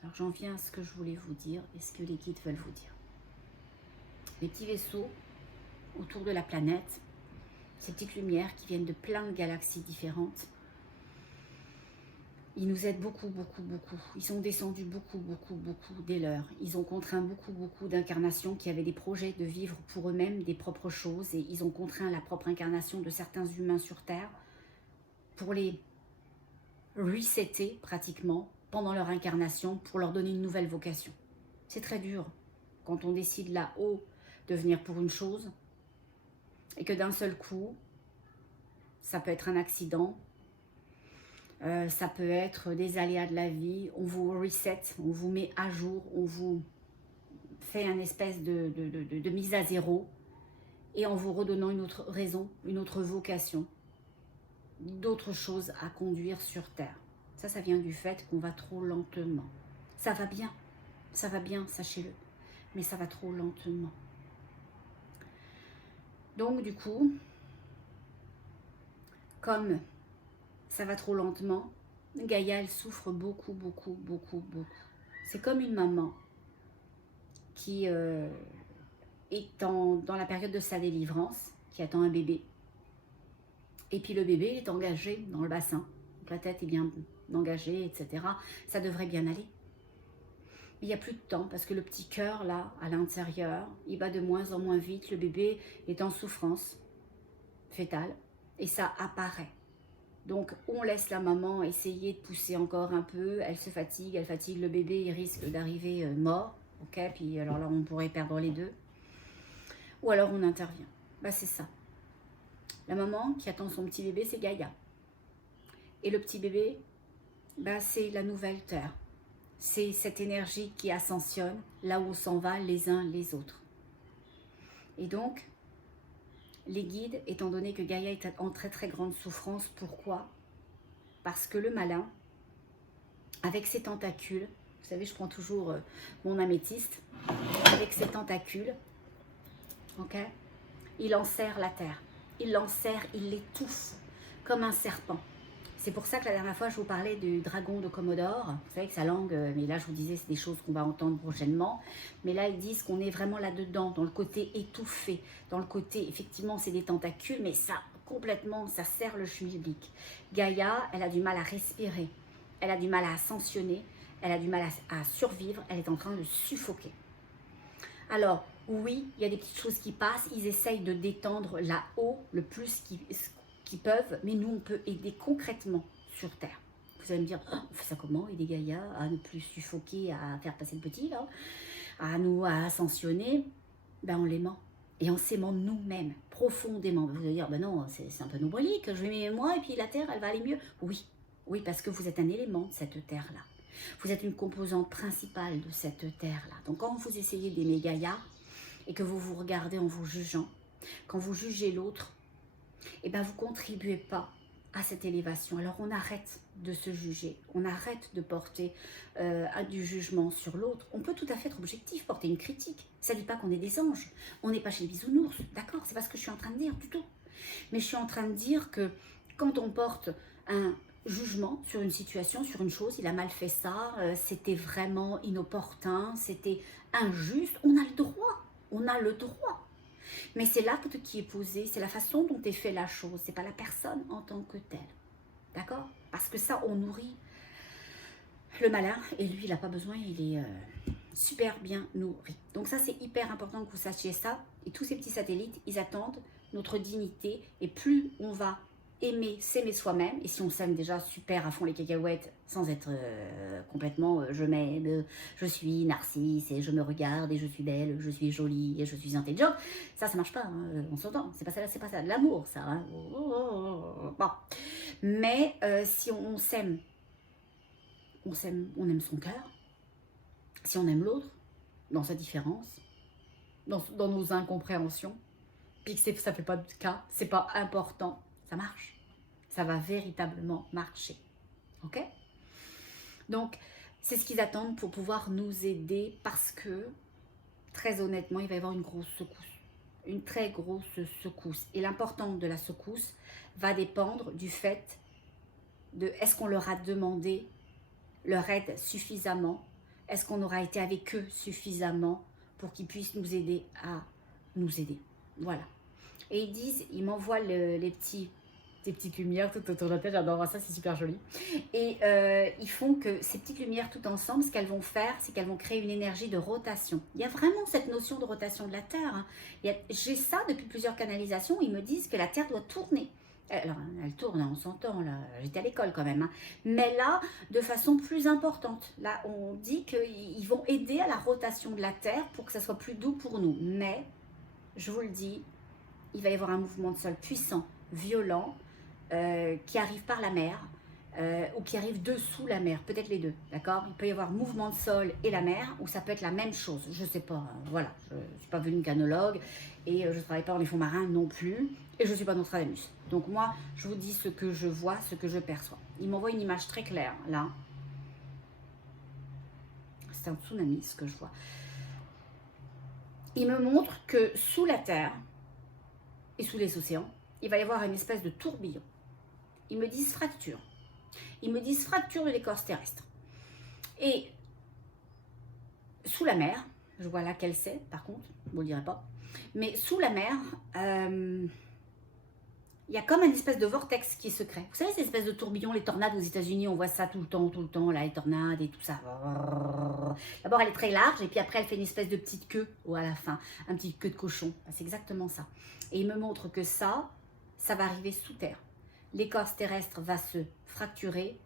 Alors j'en viens à ce que je voulais vous dire et ce que les guides veulent vous dire. Les petits vaisseaux autour de la planète, ces petites lumières qui viennent de plein de galaxies différentes, ils nous aident beaucoup, beaucoup, beaucoup. Ils sont descendus beaucoup, beaucoup, beaucoup des leurs. Ils ont contraint beaucoup, beaucoup d'incarnations qui avaient des projets de vivre pour eux-mêmes des propres choses et ils ont contraint la propre incarnation de certains humains sur Terre pour les resetter pratiquement pendant leur incarnation pour leur donner une nouvelle vocation. C'est très dur. quand on décide là-haut de venir pour une chose, et que d'un seul coup, ça peut être un accident, ça peut être des aléas de la vie, on vous reset, on vous met à jour, on vous fait une espèce de mise à zéro, et en vous redonnant une autre raison, une autre vocation, d'autres choses à conduire sur Terre. Ça vient du fait qu'on va trop lentement. Ça va bien, sachez-le, mais ça va trop lentement. Donc du coup, comme ça va trop lentement, Gaïa, elle souffre beaucoup. C'est comme une maman qui est dans la période de sa délivrance, qui attend un bébé. Et puis le bébé est engagé dans le bassin. Donc la tête est bien engagée, etc. Ça devrait bien aller. Mais il n'y a plus de temps parce que le petit cœur, là, à l'intérieur, il bat de moins en moins vite. Le bébé est en souffrance fétale et ça apparaît. Donc, on laisse la maman essayer de pousser encore un peu. Elle se fatigue, elle fatigue le bébé, il risque d'arriver mort. Ok, puis alors là, on pourrait perdre les deux. Ou alors, on intervient. Bah, c'est ça. La maman qui attend son petit bébé, c'est Gaïa. Et le petit bébé, bah, c'est la nouvelle terre. C'est cette énergie qui ascensionne là où on s'en va les uns les autres. Et donc, les guides, étant donné que Gaïa est en très grande souffrance, pourquoi? Parce que le malin, avec ses tentacules, vous savez, je prends toujours mon améthyste, avec ses tentacules, ok, il enserre la terre, il l'enserre, il l'étouffe comme un serpent. C'est pour ça que la dernière fois, je vous parlais du dragon de Commodore. Vous savez que sa langue, mais là, je vous disais, c'est des choses qu'on va entendre prochainement. Mais là, ils disent qu'on est vraiment là-dedans, dans le côté étouffé, dans le côté, effectivement, c'est des tentacules, mais ça, complètement, ça serre le schmilblick. Gaïa, elle a du mal à respirer, elle a du mal à ascensionner, elle a du mal à survivre, elle est en train de suffoquer. Alors, oui, il y a des petites choses qui passent, ils essayent de détendre là-haut le plus qu'ils peuvent, mais nous on peut aider concrètement sur Terre. Vous allez me dire, oh, on fait ça comment, aider Gaïa à ne plus suffoquer, à faire passer le petit là, à ascensionner? Ben on l'aimant, et on s'aimant nous-mêmes profondément. Vous allez dire, ben non, c'est un peu nombrilique, je vais m'aimer moi et puis la Terre elle va aller mieux. Oui, parce que vous êtes un élément de cette Terre là, vous êtes une composante principale de cette Terre là. Donc quand vous essayez d'aimer Gaïa et que vous vous regardez en vous jugeant, quand vous jugez l'autre, et bien vous ne contribuez pas à cette élévation. Alors on arrête de se juger, on arrête de porter du jugement sur l'autre. On peut tout à fait être objectif, porter une critique. Ça ne dit pas qu'on est des anges, on n'est pas chez les bisounours, d'accord? C'est pas ce que je suis en train de dire du tout. Mais je suis en train de dire que quand on porte un jugement sur une situation, sur une chose, il a mal fait ça, c'était vraiment inopportun, c'était injuste, on a le droit. Mais c'est l'acte qui est posé, c'est la façon dont est fait la chose, c'est pas la personne en tant que telle. D'accord? Parce que ça, on nourrit le malin et lui, il n'a pas besoin, il est super bien nourri. Donc ça, c'est hyper important que vous sachiez ça. Et tous ces petits satellites, ils attendent notre dignité. Et plus on va aimer, s'aimer soi-même, et si on s'aime déjà super à fond les cacahuètes, sans être complètement je m'aime, je suis narcisse, et je me regarde, et je suis belle, je suis jolie, et je suis intelligente, ça marche pas, hein, on s'entend, c'est pas ça, de l'amour, ça. Hein. Bon. Mais si on s'aime, on aime son cœur, si on aime l'autre, dans sa différence, dans nos incompréhensions, puis que ça fait pas de cas, c'est pas important, ça marche. Ça va véritablement marcher. Ok? Donc, c'est ce qu'ils attendent pour pouvoir nous aider parce que, très honnêtement, il va y avoir une grosse secousse. Une très grosse secousse. Et l'importance de la secousse va dépendre du fait de est-ce qu'on leur a demandé leur aide suffisamment? Est-ce qu'on aura été avec eux suffisamment pour qu'ils puissent nous aider à nous aider? Voilà. Et ils disent, ils m'envoient les petites lumières tout autour de la tête, j'adore ça, c'est super joli. Et ils font que ces petites lumières tout ensemble, ce qu'elles vont faire, c'est qu'elles vont créer une énergie de rotation. Il y a vraiment cette notion de rotation de la Terre. Hein. J'ai ça depuis plusieurs canalisations où ils me disent que la Terre doit tourner. Alors, elle tourne, on s'entend, là, j'étais à l'école quand même, hein. Mais là, de façon plus importante. Là, on dit qu'ils vont aider à la rotation de la Terre pour que ça soit plus doux pour nous. Mais, je vous le dis, il va y avoir un mouvement de sol puissant, violent, qui arrive par la mer, ou qui arrive dessous la mer, peut-être les deux, d'accord? Il peut y avoir mouvement de sol et la mer, ou ça peut être la même chose, je ne sais pas, voilà, je ne suis pas vulcanologue, et je ne travaille pas dans les fonds marins non plus, et je ne suis pas Nostradamus. Donc moi, je vous dis ce que je vois, ce que je perçois. Il m'envoie une image très claire, là. C'est un tsunami, ce que je vois. Il me montre que sous la Terre, et sous les océans, il va y avoir une espèce de tourbillon. Ils me disent fracture. Ils me disent fracture de l'écorce terrestre. Et sous la mer, je vois laquelle c'est, par contre, je ne vous le dirai pas, mais sous la mer, il y a comme une espèce de vortex qui se crée. Vous savez, ces espèces de tourbillons, les tornades aux États-Unis, on voit ça tout le temps, là, les tornades et tout ça. D'abord, elle est très large, et puis après, elle fait une espèce de petite queue à la fin, un petit queue de cochon. C'est exactement ça. Et il me montre que ça va arriver sous terre. L'écorce terrestre va se fracturer,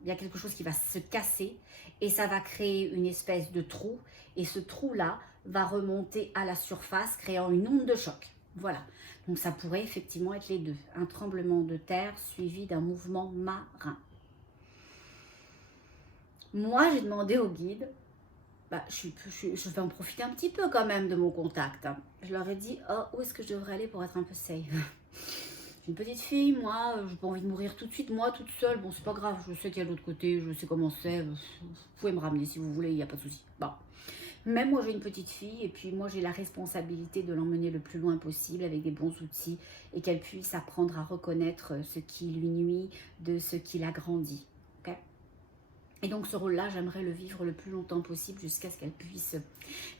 il y a quelque chose qui va se casser, et ça va créer une espèce de trou, et ce trou-là va remonter à la surface, créant une onde de choc. Voilà. Donc ça pourrait effectivement être les deux. Un tremblement de terre suivi d'un mouvement marin. Moi, j'ai demandé au guide, je vais en profiter un petit peu quand même de mon contact, hein. Je leur ai dit, oh, où est-ce que je devrais aller pour être un peu safe? J'ai une petite fille, moi, j'ai pas envie de mourir tout de suite, moi, toute seule. Bon, c'est pas grave, je sais qu'il y a de l'autre côté, je sais comment c'est. Vous pouvez me ramener si vous voulez, il n'y a pas de souci. Bon. Même moi, j'ai une petite fille, et puis moi, j'ai la responsabilité de l'emmener le plus loin possible avec des bons outils, et qu'elle puisse apprendre à reconnaître ce qui lui nuit de ce qui l'agrandit. Ok? Et donc, ce rôle-là, j'aimerais le vivre le plus longtemps possible jusqu'à ce qu'elle puisse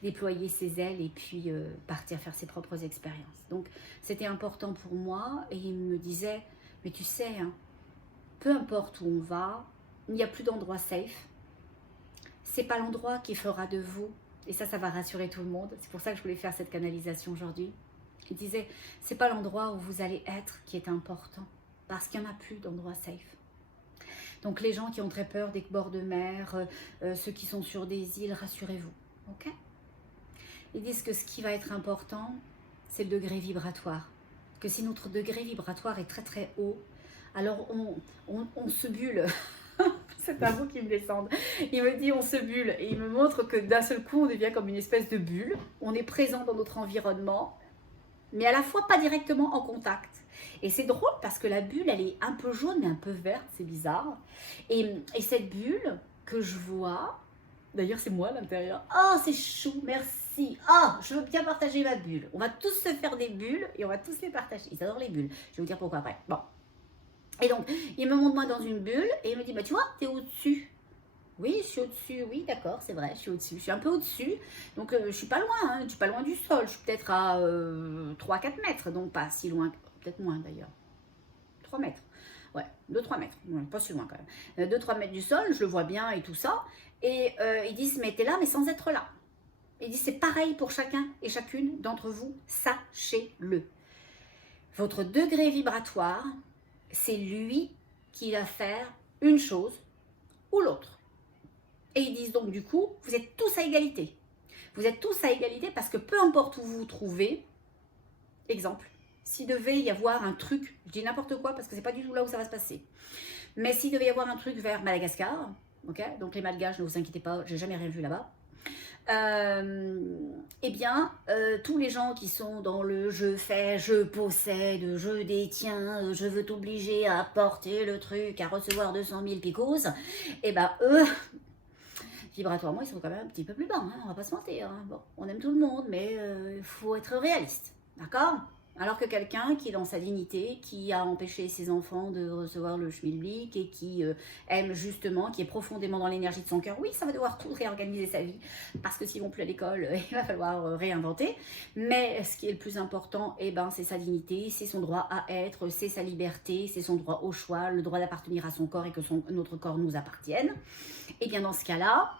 déployer ses ailes et puis partir faire ses propres expériences. Donc, c'était important pour moi, et il me disait, mais tu sais, hein, peu importe où on va, il n'y a plus d'endroit safe. C'est pas l'endroit qui fera de vous, et ça va rassurer tout le monde. C'est pour ça que je voulais faire cette canalisation aujourd'hui. Il disait, c'est pas l'endroit où vous allez être qui est important, parce qu'il n'y en a plus d'endroit safe. Donc les gens qui ont très peur des bords de mer, ceux qui sont sur des îles, rassurez-vous. Ok? Ils disent que ce qui va être important, c'est le degré vibratoire. Que si notre degré vibratoire est très très haut, alors on se bulle. C'est un mot qui me descend. Il me dit on se bulle, et il me montre que d'un seul coup on devient comme une espèce de bulle. On est présent dans notre environnement, mais à la fois pas directement en contact. Et c'est drôle parce que la bulle, elle est un peu jaune mais un peu verte, c'est bizarre. Et cette bulle que je vois, d'ailleurs c'est moi à l'intérieur. Oh, c'est chou, merci. Oh, je veux bien partager ma bulle. On va tous se faire des bulles et on va tous les partager. Ils adorent les bulles. Je vais vous dire pourquoi après. Bon. Et donc, il me montre moi dans une bulle et il me dit, bah tu vois, t'es au-dessus. Oui, je suis au-dessus, oui, d'accord, c'est vrai, je suis au-dessus. Je suis un peu au-dessus, donc je suis pas loin, hein, je suis pas loin du sol. Je suis peut-être à 3-4 mètres, donc pas si loin, peut-être moins d'ailleurs. 3 mètres, ouais, 2-3 mètres, ouais, pas si loin quand même. 2-3 mètres du sol, je le vois bien et tout ça. Et ils disent, mais t'es là, mais sans être là. Ils disent, c'est pareil pour chacun et chacune d'entre vous, sachez-le. Votre degré vibratoire, c'est lui qui va faire une chose ou l'autre. Et ils disent donc du coup, vous êtes tous à égalité. Vous êtes tous à égalité parce que peu importe où vous vous trouvez, exemple, s'il devait y avoir un truc, je dis n'importe quoi parce que c'est pas du tout là où ça va se passer, mais s'il devait y avoir un truc vers Madagascar, ok, donc les Malgaches, ne vous inquiétez pas, j'ai jamais rien vu là-bas, eh bien, tous les gens qui sont dans le je fais, je possède, je détiens, je veux t'obliger à porter le truc, à recevoir 200 000 picos, eh ben eux, vibratoirement, ils sont quand même un petit peu plus bas, hein, on va pas se mentir. Hein. Bon, on aime tout le monde, mais il faut être réaliste, d'accord? Alors que quelqu'un qui est dans sa dignité, qui a empêché ses enfants de recevoir le schmilblick et qui aime justement, qui est profondément dans l'énergie de son cœur, oui, ça va devoir tout réorganiser sa vie, parce que s'ils vont plus à l'école, il va falloir réinventer. Mais ce qui est le plus important, eh ben, c'est sa dignité, c'est son droit à être, c'est sa liberté, c'est son droit au choix, le droit d'appartenir à son corps et que notre corps nous appartienne. Et bien dans ce cas-là,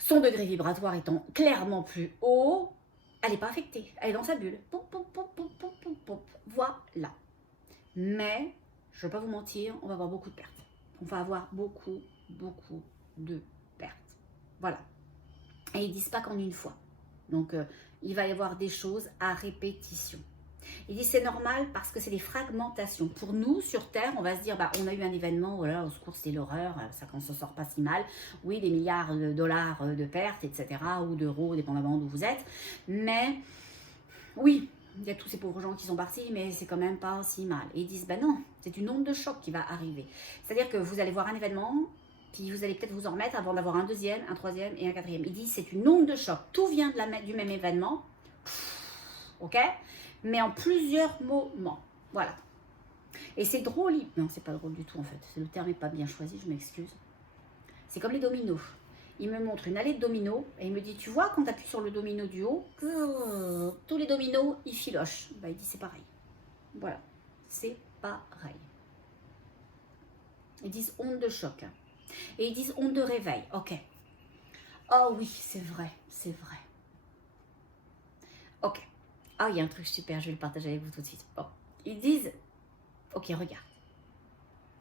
son degré vibratoire étant clairement plus haut, elle n'est pas affectée, elle est dans sa bulle. Pom, pom, pom, pom, pom, pom, pom. Voilà. Mais, je ne vais pas vous mentir, on va avoir beaucoup de pertes. On va avoir beaucoup de pertes. Voilà. Et ils ne disent pas qu'en une fois. Donc, il va y avoir des choses à répétition. Il dit c'est normal parce que c'est des fragmentations. Pour nous, sur Terre, on va se dire, bah, on a eu un événement, voilà, au secours, c'est l'horreur, ça ne se sort pas si mal. Oui, des milliards de dollars de pertes, etc., ou d'euros, dépendamment d'où vous êtes. Mais, oui, il y a tous ces pauvres gens qui sont partis, mais c'est quand même pas si mal. Et ils disent, ben non, c'est une onde de choc qui va arriver. C'est-à-dire que vous allez voir un événement, puis vous allez peut-être vous en remettre avant d'avoir un deuxième, un troisième et un quatrième. Ils disent, c'est une onde de choc. Tout vient du même événement, ok, mais en plusieurs moments. Voilà. Et c'est drôle. Non, c'est pas drôle du tout en fait. Le terme n'est pas bien choisi, je m'excuse. C'est comme les dominos. Il me montre une allée de dominos et il me dit, tu vois, quand tu appuies sur le domino du haut, tous les dominos, ils filochent. Bah, il dit, c'est pareil. Voilà, c'est pareil. Ils disent onde de choc. Hein. Et ils disent onde de réveil. Ok. Oh oui, c'est vrai, c'est vrai. Ok. Ah, il y a un truc super, je vais le partager avec vous tout de suite. Bon. Ils disent, ok, regarde.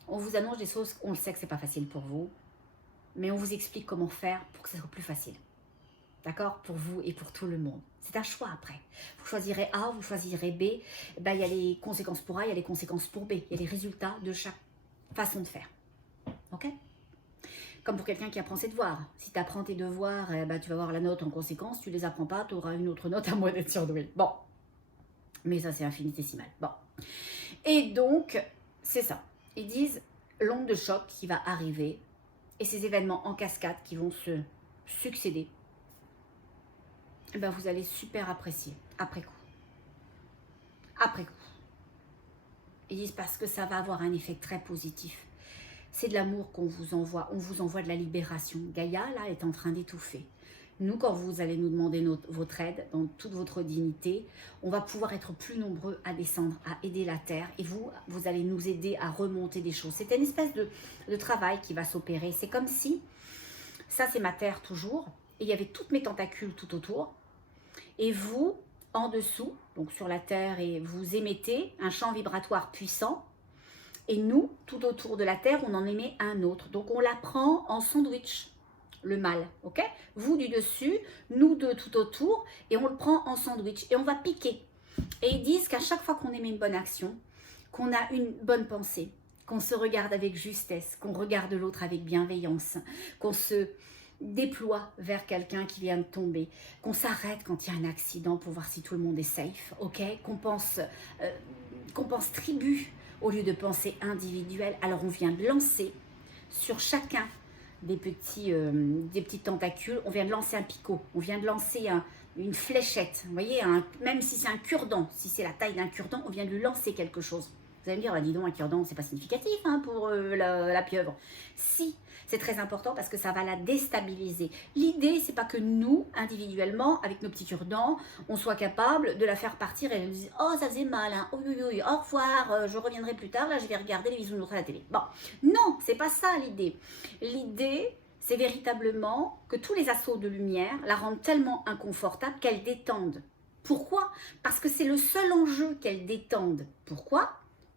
On vous annonce des choses, on le sait que c'est pas facile pour vous, mais on vous explique comment faire pour que ce soit plus facile. D'accord? Pour vous et pour tout le monde. C'est un choix après. Vous choisirez A, vous choisirez B. Ben, il y a les conséquences pour A, il y a les conséquences pour B. Il y a les résultats de chaque façon de faire. Ok? Comme pour quelqu'un qui apprend ses devoirs. Si tu apprends tes devoirs, ben, tu vas avoir la note en conséquence. Tu ne les apprends pas, tu auras une autre note à moins d'être surdoué. Bon. Mais ça, c'est infinitésimal. Bon. Et donc, c'est ça. Ils disent l'onde de choc qui va arriver et ces événements en cascade qui vont se succéder. Eh ben, vous allez super apprécier après coup. Après coup. Ils disent parce que ça va avoir un effet très positif. C'est de l'amour qu'on vous envoie. On vous envoie de la libération. Gaïa, là, est en train d'étouffer. Nous, quand vous allez nous demander votre aide, dans toute votre dignité, on va pouvoir être plus nombreux à descendre, à aider la Terre. Et vous allez nous aider à remonter des choses. C'est une espèce de travail qui va s'opérer. C'est comme si, ça c'est ma Terre toujours, et il y avait toutes mes tentacules tout autour. Et vous, en dessous, donc sur la Terre, et vous émettez un champ vibratoire puissant. Et nous, tout autour de la Terre, on en émet un autre. Donc on la prend en sandwich. Le mal, ok? Vous du dessus, nous deux tout autour, et on le prend en sandwich, et on va piquer. Et ils disent qu'à chaque fois qu'on émet une bonne action, qu'on a une bonne pensée, qu'on se regarde avec justesse, qu'on regarde l'autre avec bienveillance, qu'on se déploie vers quelqu'un qui vient de tomber, qu'on s'arrête quand il y a un accident pour voir si tout le monde est safe, ok? Qu'on pense tribu au lieu de penser individuel. Alors on vient de lancer sur chacun des petits tentacules, on vient de lancer un picot, on vient de lancer une fléchette, vous voyez, même si c'est un cure-dent, si c'est la taille d'un cure-dent, on vient de lui lancer quelque chose. Vous allez me dire, bah, dis donc, un cure-dent, c'est pas significatif hein, pour la pieuvre. Si, c'est très important parce que ça va la déstabiliser. L'idée, c'est pas que nous, individuellement, avec nos petits cure-dents, on soit capable de la faire partir et elle nous dise, oh, ça faisait mal, hein. Oh, au revoir, je reviendrai plus tard, là, je vais regarder les bisounours à la télé. Bon, non, c'est pas ça l'idée. L'idée, c'est véritablement que tous les assauts de lumière la rendent tellement inconfortable qu'elle détende. Pourquoi? Parce que c'est le seul enjeu qu'elle détende. Pourquoi?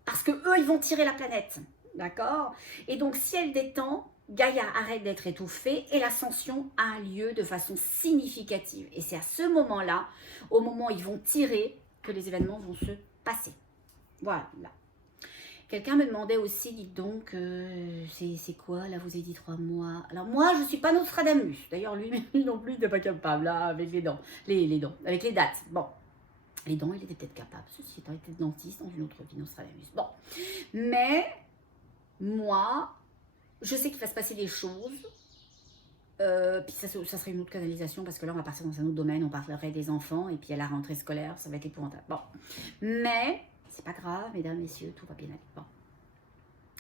Parce que eux, ils vont tirer la planète. D'accord? Et donc, si elle détend, Gaïa arrête d'être étouffée et l'ascension a lieu de façon significative. Et c'est à ce moment-là, au moment où ils vont tirer, que les événements vont se passer. Voilà. Quelqu'un me demandait aussi, dites donc, c'est quoi? Là, vous avez dit 3 mois. Alors, moi, je ne suis pas Nostradamus. D'ailleurs, lui non plus, il n'était pas capable, là, avec les dents. Les dents, avec les dates. Bon. Les dents, il était peut-être capable. Ceci étant, il était dentiste dans une autre vie, Nostradamus. Bon. Mais, moi, je sais qu'il va se passer des choses. Puis ça serait une autre canalisation parce que là, on va partir dans un autre domaine. On parlerait des enfants et puis à la rentrée scolaire, ça va être épouvantable. Bon. Mais, c'est pas grave, mesdames, messieurs, tout va bien aller. Bon.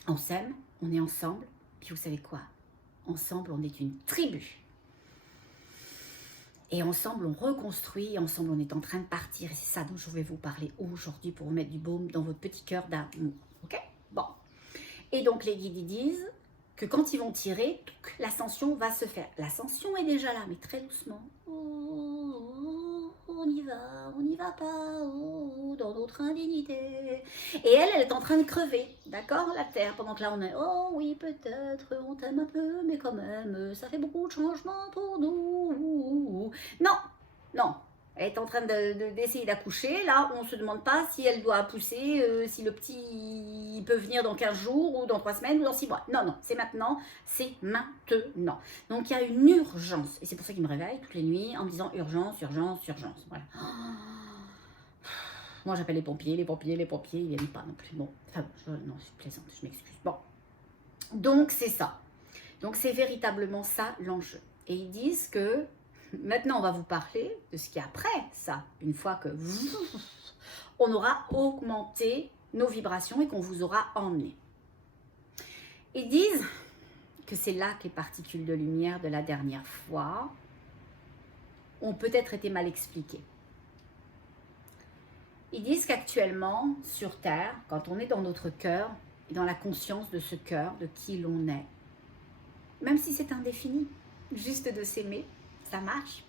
On s'aime, on est ensemble. Puis vous savez quoi? Ensemble, on est une tribu. Et ensemble, on reconstruit, ensemble, on est en train de partir. Et c'est ça dont je vais vous parler aujourd'hui pour vous mettre du baume dans votre petit cœur d'amour. Ok? Bon. Et donc, les guides disent que quand ils vont tirer, l'ascension va se faire. L'ascension est déjà là, mais très doucement. Oh, on y va, va pas dans notre indignité. Et elle est en train de crever, d'accord, la terre, pendant que là on est, oh oui, peut-être, on t'aime un peu, mais quand même, ça fait beaucoup de changements pour nous. Non, non. Elle est en train d'essayer d'accoucher. Là, on ne se demande pas si elle doit pousser, si le petit peut venir dans 15 jours ou dans 3 semaines ou dans 6 mois. Non, non, c'est maintenant, c'est maintenant. Donc, il y a une urgence. Et c'est pour ça qu'il me réveille toutes les nuits en me disant urgence, urgence, urgence. Voilà. Moi, j'appelle les pompiers, ils viennent pas non plus. Bon, enfin, non, je plaisante, je m'excuse. Bon, donc c'est ça. Donc, c'est véritablement ça l'enjeu. Et ils disent que maintenant, on va vous parler de ce qui est après ça, une fois que on aura augmenté nos vibrations et qu'on vous aura emmené. Ils disent que c'est là que les particules de lumière de la dernière fois ont peut-être été mal expliquées. Ils disent qu'actuellement, sur Terre, quand on est dans notre cœur et dans la conscience de ce cœur, de qui l'on est, même si c'est indéfini, juste de s'aimer, ça marche.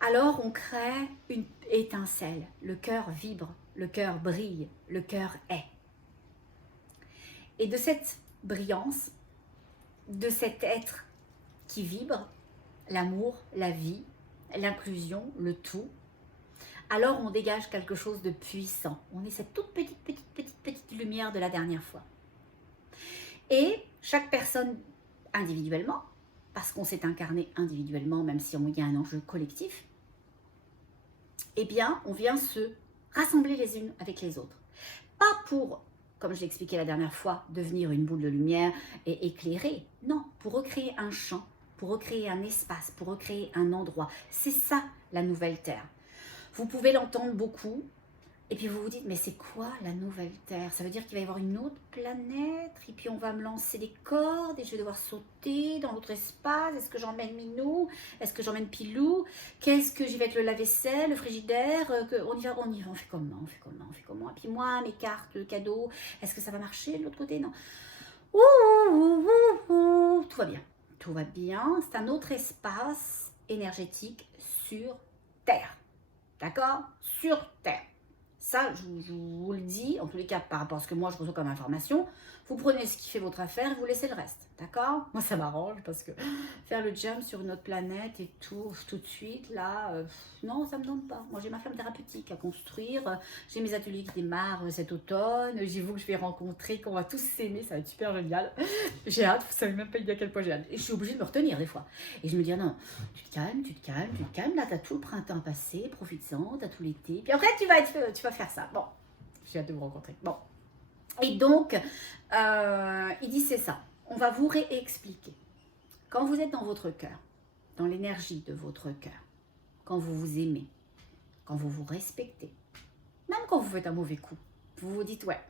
Alors on crée une étincelle, le cœur vibre, le cœur brille, le cœur est. Et de cette brillance, de cet être qui vibre, l'amour, la vie, l'inclusion, le tout, alors on dégage quelque chose de puissant. On est cette toute petite lumière de la dernière fois. Et chaque personne individuellement, parce qu'on s'est incarné individuellement, même si il y a un enjeu collectif, eh bien, on vient se rassembler les unes avec les autres. Pas pour, comme je l'ai expliqué la dernière fois, devenir une boule de lumière et éclairer. Non, pour recréer un champ, pour recréer un espace, pour recréer un endroit. C'est ça, la nouvelle Terre. Vous pouvez l'entendre beaucoup, et puis vous vous dites, mais c'est quoi la nouvelle Terre? Ça veut dire qu'il va y avoir une autre planète, et puis on va me lancer des cordes, et je vais devoir sauter dans l'autre espace. Est-ce que j'emmène Minou? Est-ce que j'emmène Pilou? Qu'est-ce que j'y vais avec le lave-vaisselle, le frigidaire? On y va, on fait comment? Et puis moi, mes cartes, cadeaux, est-ce que ça va marcher de l'autre côté? Non. Tout va bien. C'est un autre espace énergétique sur Terre. D'accord? Sur Terre. Ça, je vous le dis, en tous les cas, par rapport à ce que moi je reçois comme information, vous prenez ce qui fait votre affaire et vous laissez le reste, d'accord? Moi, ça m'arrange parce que faire le jump sur une autre planète et tout de suite, là, non, ça me donne pas. Moi, j'ai ma flamme thérapeutique à construire, j'ai mes ateliers qui démarrent cet automne, j'ai vous que je vais rencontrer, qu'on va tous s'aimer, ça va être super génial. J'ai hâte, vous savez même pas à quel point j'ai hâte. Et je suis obligée de me retenir des fois. Et je me dis, ah non, tu te calmes, là, t'as tout le printemps passé, profites-en, t'as tout l'été, puis après, tu vas faire ça. Bon, j'ai hâte de vous rencontrer. Bon. Et donc, il dit c'est ça. On va vous réexpliquer. Quand vous êtes dans votre cœur, dans l'énergie de votre cœur, quand vous vous aimez, quand vous vous respectez, même quand vous faites un mauvais coup, vous vous dites, ouais,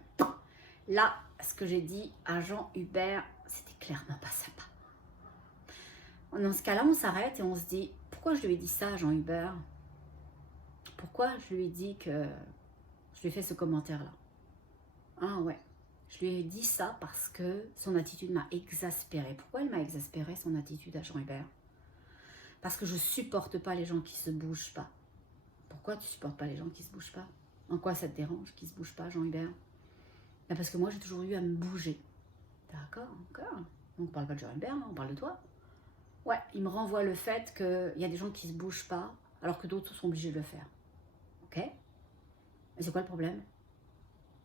là, ce que j'ai dit à Jean Hubert, c'était clairement pas sympa. Dans ce cas-là, on s'arrête et on se dit, pourquoi je lui ai dit ça à Jean Hubert? Pourquoi je lui ai dit que je lui ai fait ce commentaire-là? Ah ouais, je lui ai dit ça parce que son attitude m'a exaspérée. Pourquoi elle m'a exaspérée, son attitude à Jean Hubert? Parce que je supporte pas les gens qui se bougent pas. Pourquoi tu supportes pas les gens qui se bougent pas? En quoi ça te dérange qu'ils se bougent pas, Jean Hubert? Ben parce que moi, j'ai toujours eu à me bouger. D'accord, encore. Donc, on parle pas de Jean Hubert, on parle de toi. Ouais, il me renvoie le fait qu'il y a des gens qui se bougent pas, alors que d'autres sont obligés de le faire. Ok? Mais c'est quoi le problème?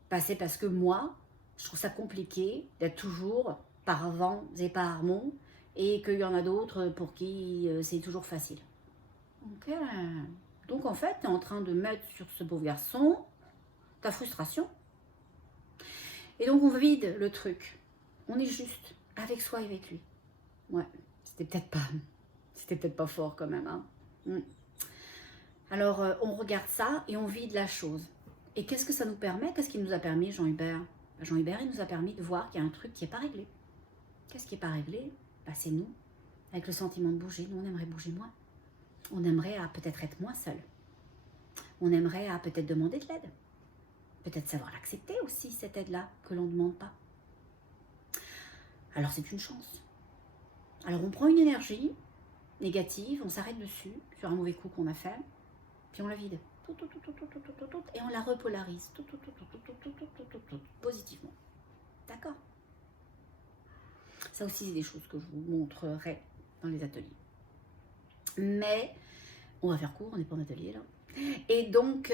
Ben, c'est parce que moi, je trouve ça compliqué d'être toujours par vent et par mont, et qu'il y en a d'autres pour qui c'est toujours facile. Ok. Donc en fait, tu es en train de mettre sur ce beau garçon ta frustration. Et donc on vide le truc. On est juste avec soi et avec lui. Ouais, c'était peut-être pas fort quand même. Hein. Alors on regarde ça et on vide la chose. Et qu'est-ce que ça nous permet? Qu'est-ce qu'il nous a permis, Jean Hubert? Jean Hubert, il nous a permis de voir qu'il y a un truc qui n'est pas réglé. Qu'est-ce qui n'est pas réglé? Ben, c'est nous, avec le sentiment de bouger. Nous, on aimerait bouger moins. On aimerait peut-être être moins seul. On aimerait peut-être demander de l'aide. Peut-être savoir l'accepter aussi, cette aide-là, que l'on ne demande pas. Alors c'est une chance. Alors on prend une énergie négative, on s'arrête dessus, sur un mauvais coup qu'on a fait. puis on la vide. Et on la repolarise. Positivement. D'accord? Ça aussi, c'est des choses que je vous montrerai dans les ateliers. Mais, on va faire court, on n'est pas en atelier là. Et donc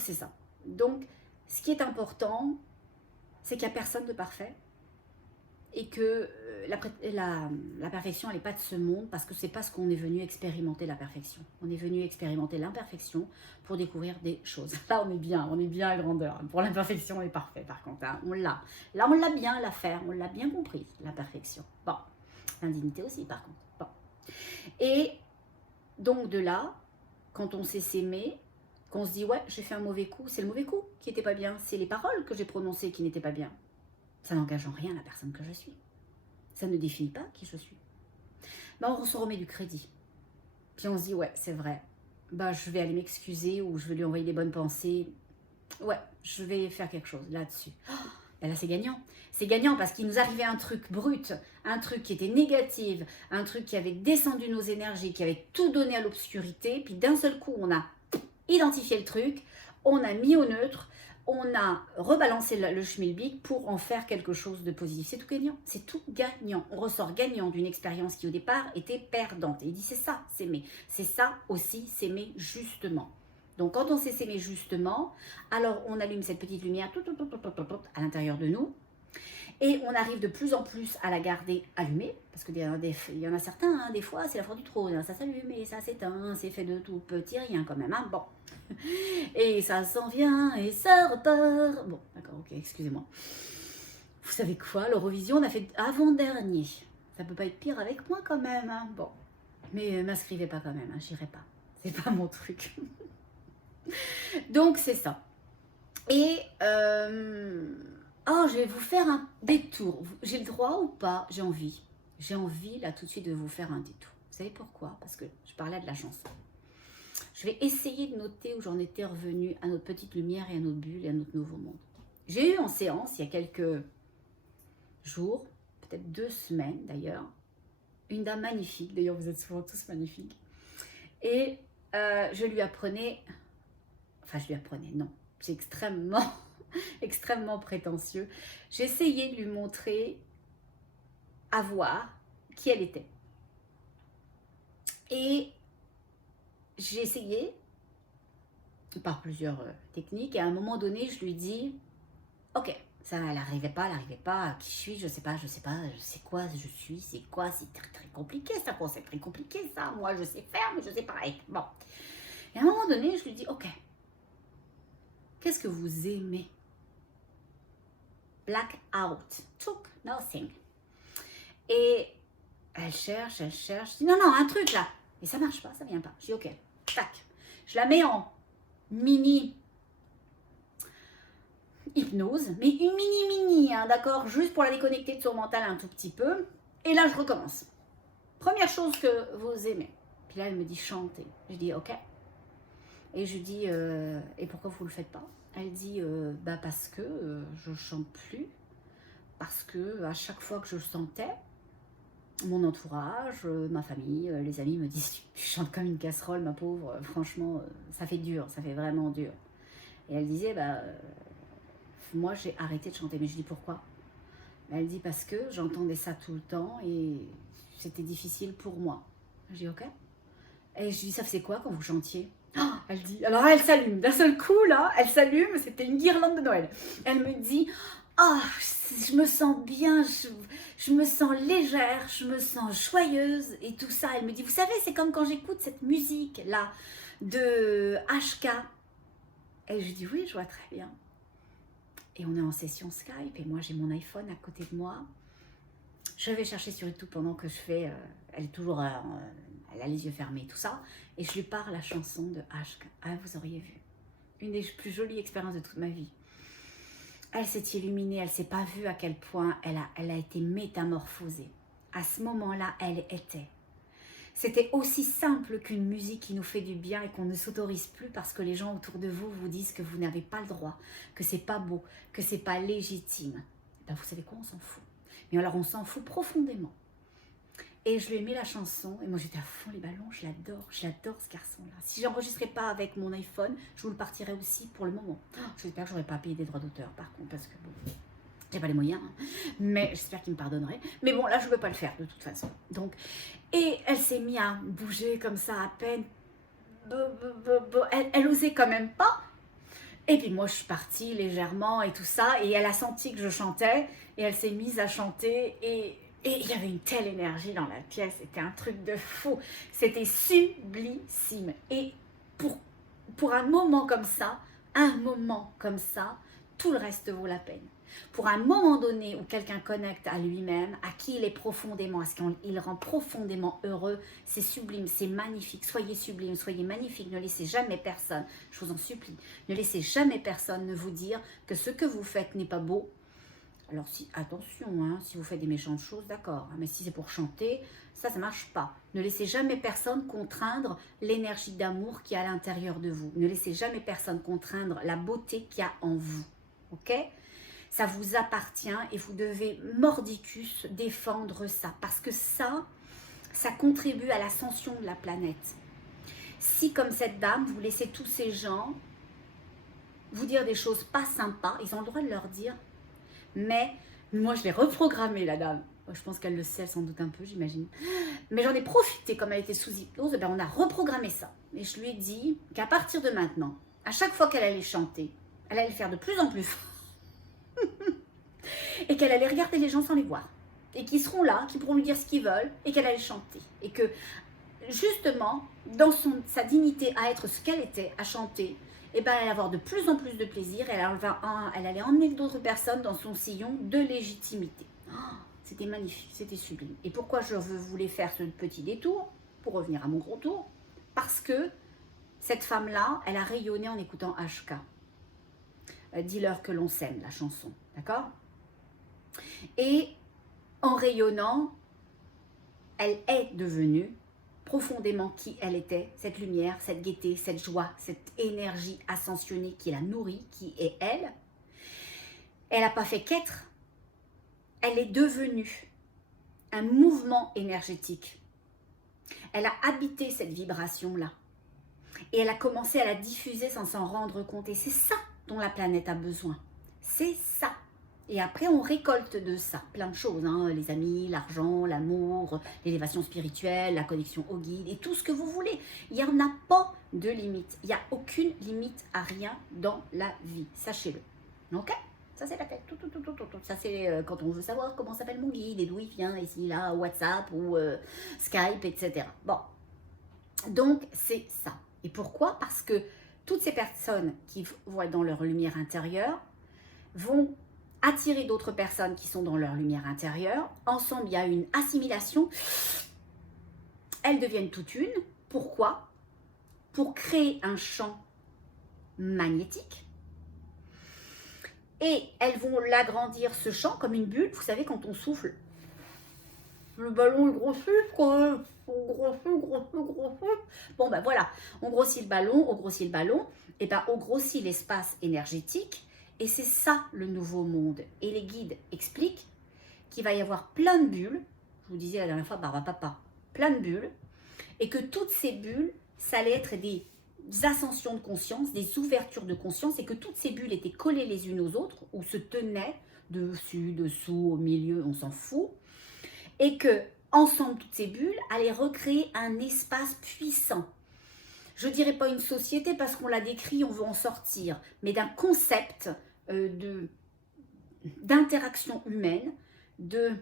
c'est ça. Donc, ce qui est important, c'est qu'il n'y a personne de parfait. Et que la perfection, elle n'est pas de ce monde, parce que c'est pas ce qu'on est venu expérimenter, la perfection. On est venu expérimenter l'imperfection pour découvrir des choses. Là, on est bien à grandeur. Pour l'imperfection, on est parfait, par contre. Hein, on l'a. Là, on l'a bien, l'affaire, on l'a bien compris, la perfection. Bon, l'indignité aussi, par contre. Bon. Et donc, de là, quand on sait s'aimer, qu'on se dit, ouais, j'ai fait un mauvais coup, c'est le mauvais coup qui n'était pas bien, c'est les paroles que j'ai prononcées qui n'étaient pas bien. Ça n'engage en rien la personne que je suis. Ça ne définit pas qui je suis. Ben, on se remet du crédit. Puis on se dit, ouais, c'est vrai. Ben, je vais aller m'excuser ou je vais lui envoyer des bonnes pensées. Ouais, je vais faire quelque chose là-dessus. Oh, ben là, c'est gagnant. C'est gagnant parce qu'il nous arrivait un truc brut, un truc qui était négatif, un truc qui avait descendu nos énergies, qui avait tout donné à l'obscurité. Puis d'un seul coup, on a identifié le truc, on a mis au neutre, on a rebalancé le schmilblick pour en faire quelque chose de positif. C'est tout gagnant, c'est tout gagnant. On ressort gagnant d'une expérience qui au départ était perdante. Et il dit c'est ça, s'aimer. C'est ça aussi, s'aimer justement. Donc quand on sait s'aimer justement, alors on allume cette petite lumière à l'intérieur de nous. Et on arrive de plus en plus à la garder allumée, parce qu'il y en a certains, hein, des fois, c'est la foi du trône, hein, ça s'allume et ça s'éteint, c'est fait de tout petit rien quand même, hein, bon. Et ça s'en vient et ça repart. Bon, d'accord, ok, excusez-moi. Vous savez quoi, l'Eurovision, on a fait avant-dernier. Ça peut pas être pire avec moi quand même, hein, bon. Mais m'inscrivez pas quand même, hein, j'irai pas. C'est pas mon truc. Donc, c'est ça. Et... oh, je vais vous faire un détour. J'ai le droit ou pas? J'ai envie. J'ai envie, là, tout de suite, de vous faire un détour. Vous savez pourquoi? Parce que je parlais de la chanson. Je vais essayer de noter où j'en étais revenue à notre petite lumière et à notre bulle et à notre nouveau monde. J'ai eu en séance, il y a quelques jours, peut-être 2 semaines d'ailleurs, une dame magnifique. D'ailleurs, vous êtes souvent tous magnifiques. Et je lui apprenais... Enfin, je lui apprenais, non. C'est extrêmement prétentieux. J'essayais de lui montrer, à voir qui elle était. Et j'ai essayé par plusieurs techniques et à un moment donné, je lui dis ok, ça, elle n'arrivait pas, qui je suis, je sais pas, c'est quoi je suis, c'est quoi, c'est très compliqué, c'est un concept très compliqué ça, moi je sais faire, mais je sais pas. Bon. Et à un moment donné, je lui dis ok, qu'est-ce que vous aimez? Black out, took nothing. Et elle cherche, je dis non, un truc là. Et ça marche pas, ça vient pas. Je dis ok, tac. Je la mets en mini hypnose, mais une mini, hein, d'accord, juste pour la déconnecter de son mental un tout petit peu. Et là, je recommence. Première chose que vous aimez. Puis là, elle me dit chanter. Je dis ok. Et je dis et pourquoi vous le faites pas? Elle dit bah parce que je chante plus, parce que à chaque fois que je chantais, mon entourage, ma famille, les amis me disent tu chantes comme une casserole ma pauvre, franchement ça fait dur, ça fait vraiment dur. Et elle disait bah moi j'ai arrêté de chanter, mais je dis pourquoi? Elle dit parce que j'entendais ça tout le temps et c'était difficile pour moi. Je dis ok. Et je dis ça faisait quoi quand vous chantiez? Oh, elle dit, alors elle s'allume, d'un seul coup là, elle s'allume, c'était une guirlande de Noël. Elle me dit, ah, oh, je me sens bien, je me sens légère, je me sens joyeuse et tout ça. Elle me dit, vous savez, c'est comme quand j'écoute cette musique là de HK. Et je dis, oui, je vois très bien. Et on est en session Skype et moi j'ai mon iPhone à côté de moi. Je vais chercher sur YouTube pendant que je fais, elle est toujours, elle a les yeux fermés, tout ça. Et je lui parle la chanson de HK. Ah, vous auriez vu. Une des plus jolies expériences de toute ma vie. Elle s'est illuminée, elle ne s'est pas vue à quel point elle a été métamorphosée. À ce moment-là, elle était. C'était aussi simple qu'une musique qui nous fait du bien et qu'on ne s'autorise plus parce que les gens autour de vous vous disent que vous n'avez pas le droit, que c'est pas beau, que c'est pas légitime. Ben vous savez quoi, on s'en fout. Mais alors on s'en fout profondément. Et je lui ai mis la chanson, et moi j'étais à fond les ballons, je l'adore ce garçon-là. Si j'enregistrais pas avec mon iPhone, je vous le partirais aussi pour le moment. Oh, j'espère que j'aurais pas payé des droits d'auteur par contre, parce que bon, j'ai pas les moyens, hein. Mais j'espère qu'il me pardonnerait. Mais bon, là je peux pas le faire de toute façon. Donc, et elle s'est mise à bouger comme ça à peine. Elle osait quand même pas. Et puis moi je suis partie légèrement et tout ça, et elle a senti que je chantais, et elle s'est mise à chanter, et il y avait une telle énergie dans la pièce, c'était un truc de fou, c'était sublimissime. Et pour un moment comme ça, tout le reste vaut la peine. Pour un moment donné où quelqu'un connecte à lui-même, à qui il est profondément, à ce qu'il rend profondément heureux, c'est sublime, c'est magnifique. Soyez sublime, soyez magnifique. Ne laissez jamais personne, je vous en supplie, ne laissez jamais personne ne vous dire que ce que vous faites n'est pas beau. Alors attention, hein, si vous faites des méchantes choses, d'accord, hein, mais si c'est pour chanter, ça ne marche pas. Ne laissez jamais personne contraindre l'énergie d'amour qui est à l'intérieur de vous. Ne laissez jamais personne contraindre la beauté qu'il y a en vous. Ok ? Ça vous appartient et vous devez mordicus défendre ça. Parce que ça contribue à l'ascension de la planète. Si comme cette dame, vous laissez tous ces gens vous dire des choses pas sympas, ils ont le droit de leur dire. Mais moi, je l'ai reprogrammée, la dame. Je pense qu'elle le sait, elle s'en doute un peu, j'imagine. Mais j'en ai profité, comme elle était sous hypnose, ben on a reprogrammé ça. Et je lui ai dit qu'à partir de maintenant, à chaque fois qu'elle allait chanter, elle allait le faire de plus en plus fort. Et qu'elle allait regarder les gens sans les voir. Et qu'ils seront là, qui pourront lui dire ce qu'ils veulent, et qu'elle allait chanter. Et que, justement, dans sa dignité à être ce qu'elle était, à chanter, et ben elle allait avoir de plus en plus de plaisir, et elle allait emmener d'autres personnes dans son sillon de légitimité. Oh, c'était magnifique, c'était sublime. Et pourquoi je voulais faire ce petit détour, pour revenir à mon gros tour? Parce que cette femme-là, elle a rayonné en écoutant HK. Dis-leur que l'on s'aime, la chanson, d'accord? Et en rayonnant, elle est devenue profondément qui elle était, cette lumière, cette gaieté, cette joie, cette énergie ascensionnée qui la nourrit, qui est elle. Elle n'a pas fait qu'être, elle est devenue un mouvement énergétique. Elle a habité cette vibration-là. Et elle a commencé à la diffuser sans s'en rendre compte. Et c'est ça dont la planète a besoin. C'est ça. Et après, on récolte de ça plein de choses, hein, les amis, l'argent, l'amour, l'élévation spirituelle, la connexion au guide et tout ce que vous voulez. Il n'y en a pas de limite. Il n'y a aucune limite à rien dans la vie. Sachez-le. Ok ? Ça, c'est la tête. Tout. Ça, c'est quand on veut savoir comment s'appelle mon guide et d'où il vient, ici, là, WhatsApp ou Skype, etc. Bon. Donc, c'est ça. Et pourquoi ? Parce que toutes ces personnes qui vont être dans leur lumière intérieure vont attirer d'autres personnes qui sont dans leur lumière intérieure. Ensemble, il y a une assimilation. Elles deviennent toutes une. Pourquoi ? Pour créer un champ magnétique. Et elles vont l'agrandir, ce champ, comme une bulle. Vous savez, quand on souffle, le ballon, il grossit, quoi. On grossit. Bon, ben voilà. On grossit le ballon. Et ben, on grossit l'espace énergétique. Et c'est ça le nouveau monde. Et les guides expliquent qu'il va y avoir plein de bulles. Je vous disais la dernière fois, papa, plein de bulles. Et que toutes ces bulles, ça allait être des ascensions de conscience, des ouvertures de conscience. Et que toutes ces bulles étaient collées les unes aux autres, ou se tenaient dessus, dessous, au milieu, on s'en fout. Et que, ensemble, toutes ces bulles allaient recréer un espace puissant. Je ne dirais pas une société parce qu'on l'a décrit, on veut en sortir, mais d'un concept d'interaction humaine, de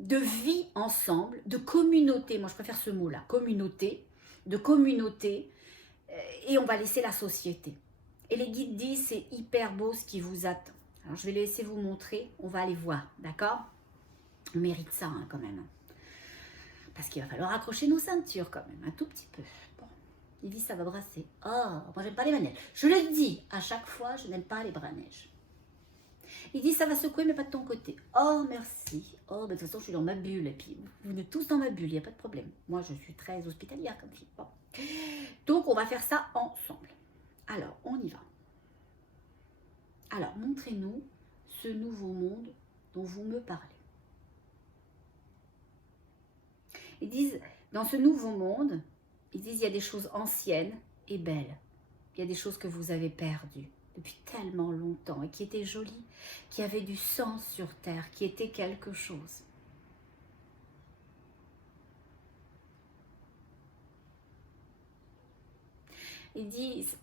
vie ensemble, de communauté. Moi, je préfère ce mot-là, communauté, de communauté, et on va laisser la société. Et les guides disent, c'est hyper beau ce qui vous attend. Alors, je vais laisser vous montrer, on va aller voir, d'accord ? On mérite ça hein, quand même. Parce qu'il va falloir accrocher nos ceintures quand même, un tout petit peu. Bon. Il dit ça va brasser. Oh, moi j'aime pas les manèges. Je le dis à chaque fois, je n'aime pas les manèges. Il dit ça va secouer mais pas de ton côté. Oh merci. Oh, mais de toute façon je suis dans ma bulle. Et puis vous êtes tous dans ma bulle, il n'y a pas de problème. Moi je suis très hospitalière comme fille. Bon. Donc on va faire ça ensemble. Alors on y va. Alors montrez-nous ce nouveau monde dont vous me parlez. Ils disent, dans ce nouveau monde, ils disent, il y a des choses anciennes et belles. Il y a des choses que vous avez perdues depuis tellement longtemps et qui étaient jolies, qui avaient du sens sur terre, qui étaient quelque chose. Ils disent,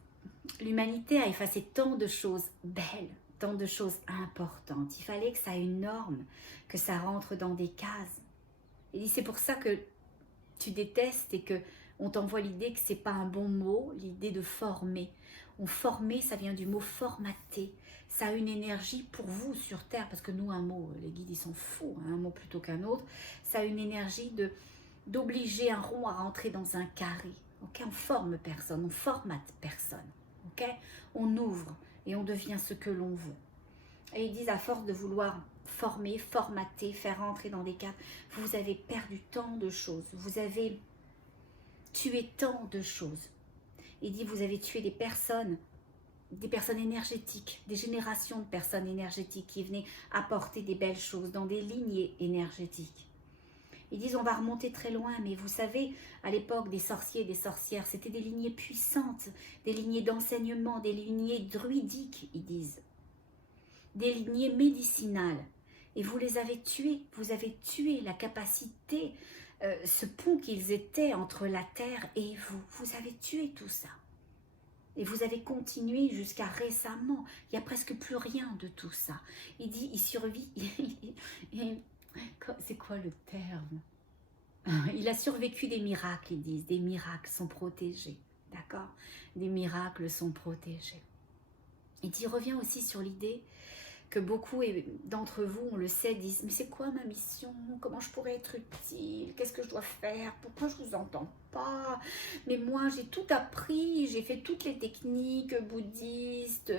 l'humanité a effacé tant de choses belles, tant de choses importantes. Il fallait que ça ait une norme, que ça rentre dans des cases. Il dit, c'est pour ça que tu détestes et que on t'envoie l'idée que c'est pas un bon mot, l'idée de former. On former, ça vient du mot formater. Ça a une énergie pour vous sur Terre, parce que nous, un mot, les guides, ils s'en foutent, hein, un mot plutôt qu'un autre. Ça a une énergie d'obliger un rond à rentrer dans un carré. Okay, on forme personne, on formate personne. Okay, on ouvre et on devient ce que l'on veut. Et ils disent, à force de vouloir former, formater, faire rentrer dans des cadres, vous avez perdu tant de choses, vous avez tué tant de choses. Il dit, vous avez tué des personnes énergétiques, des générations de personnes énergétiques qui venaient apporter des belles choses dans des lignées énergétiques. Ils disent, on va remonter très loin, mais vous savez, à l'époque des sorciers et des sorcières, c'était des lignées puissantes, des lignées d'enseignement, des lignées druidiques, ils disent. Des lignées médicinales. Et vous les avez tués, vous avez tué la capacité, ce pont qu'ils étaient entre la terre et vous. Vous avez tué tout ça. Et vous avez continué jusqu'à récemment. Il n'y a presque plus rien de tout ça. Il dit, il survit. C'est quoi le terme? Il a survécu des miracles, ils disent. Des miracles sont protégés. D'accord? Des miracles sont protégés. Il dit, revient aussi sur l'idée que beaucoup d'entre vous, on le sait, disent, mais c'est quoi ma mission? Comment je pourrais être utile? Qu'est-ce que je dois faire? Pourquoi je ne vous entends pas? Mais moi, j'ai tout appris, j'ai fait toutes les techniques bouddhistes,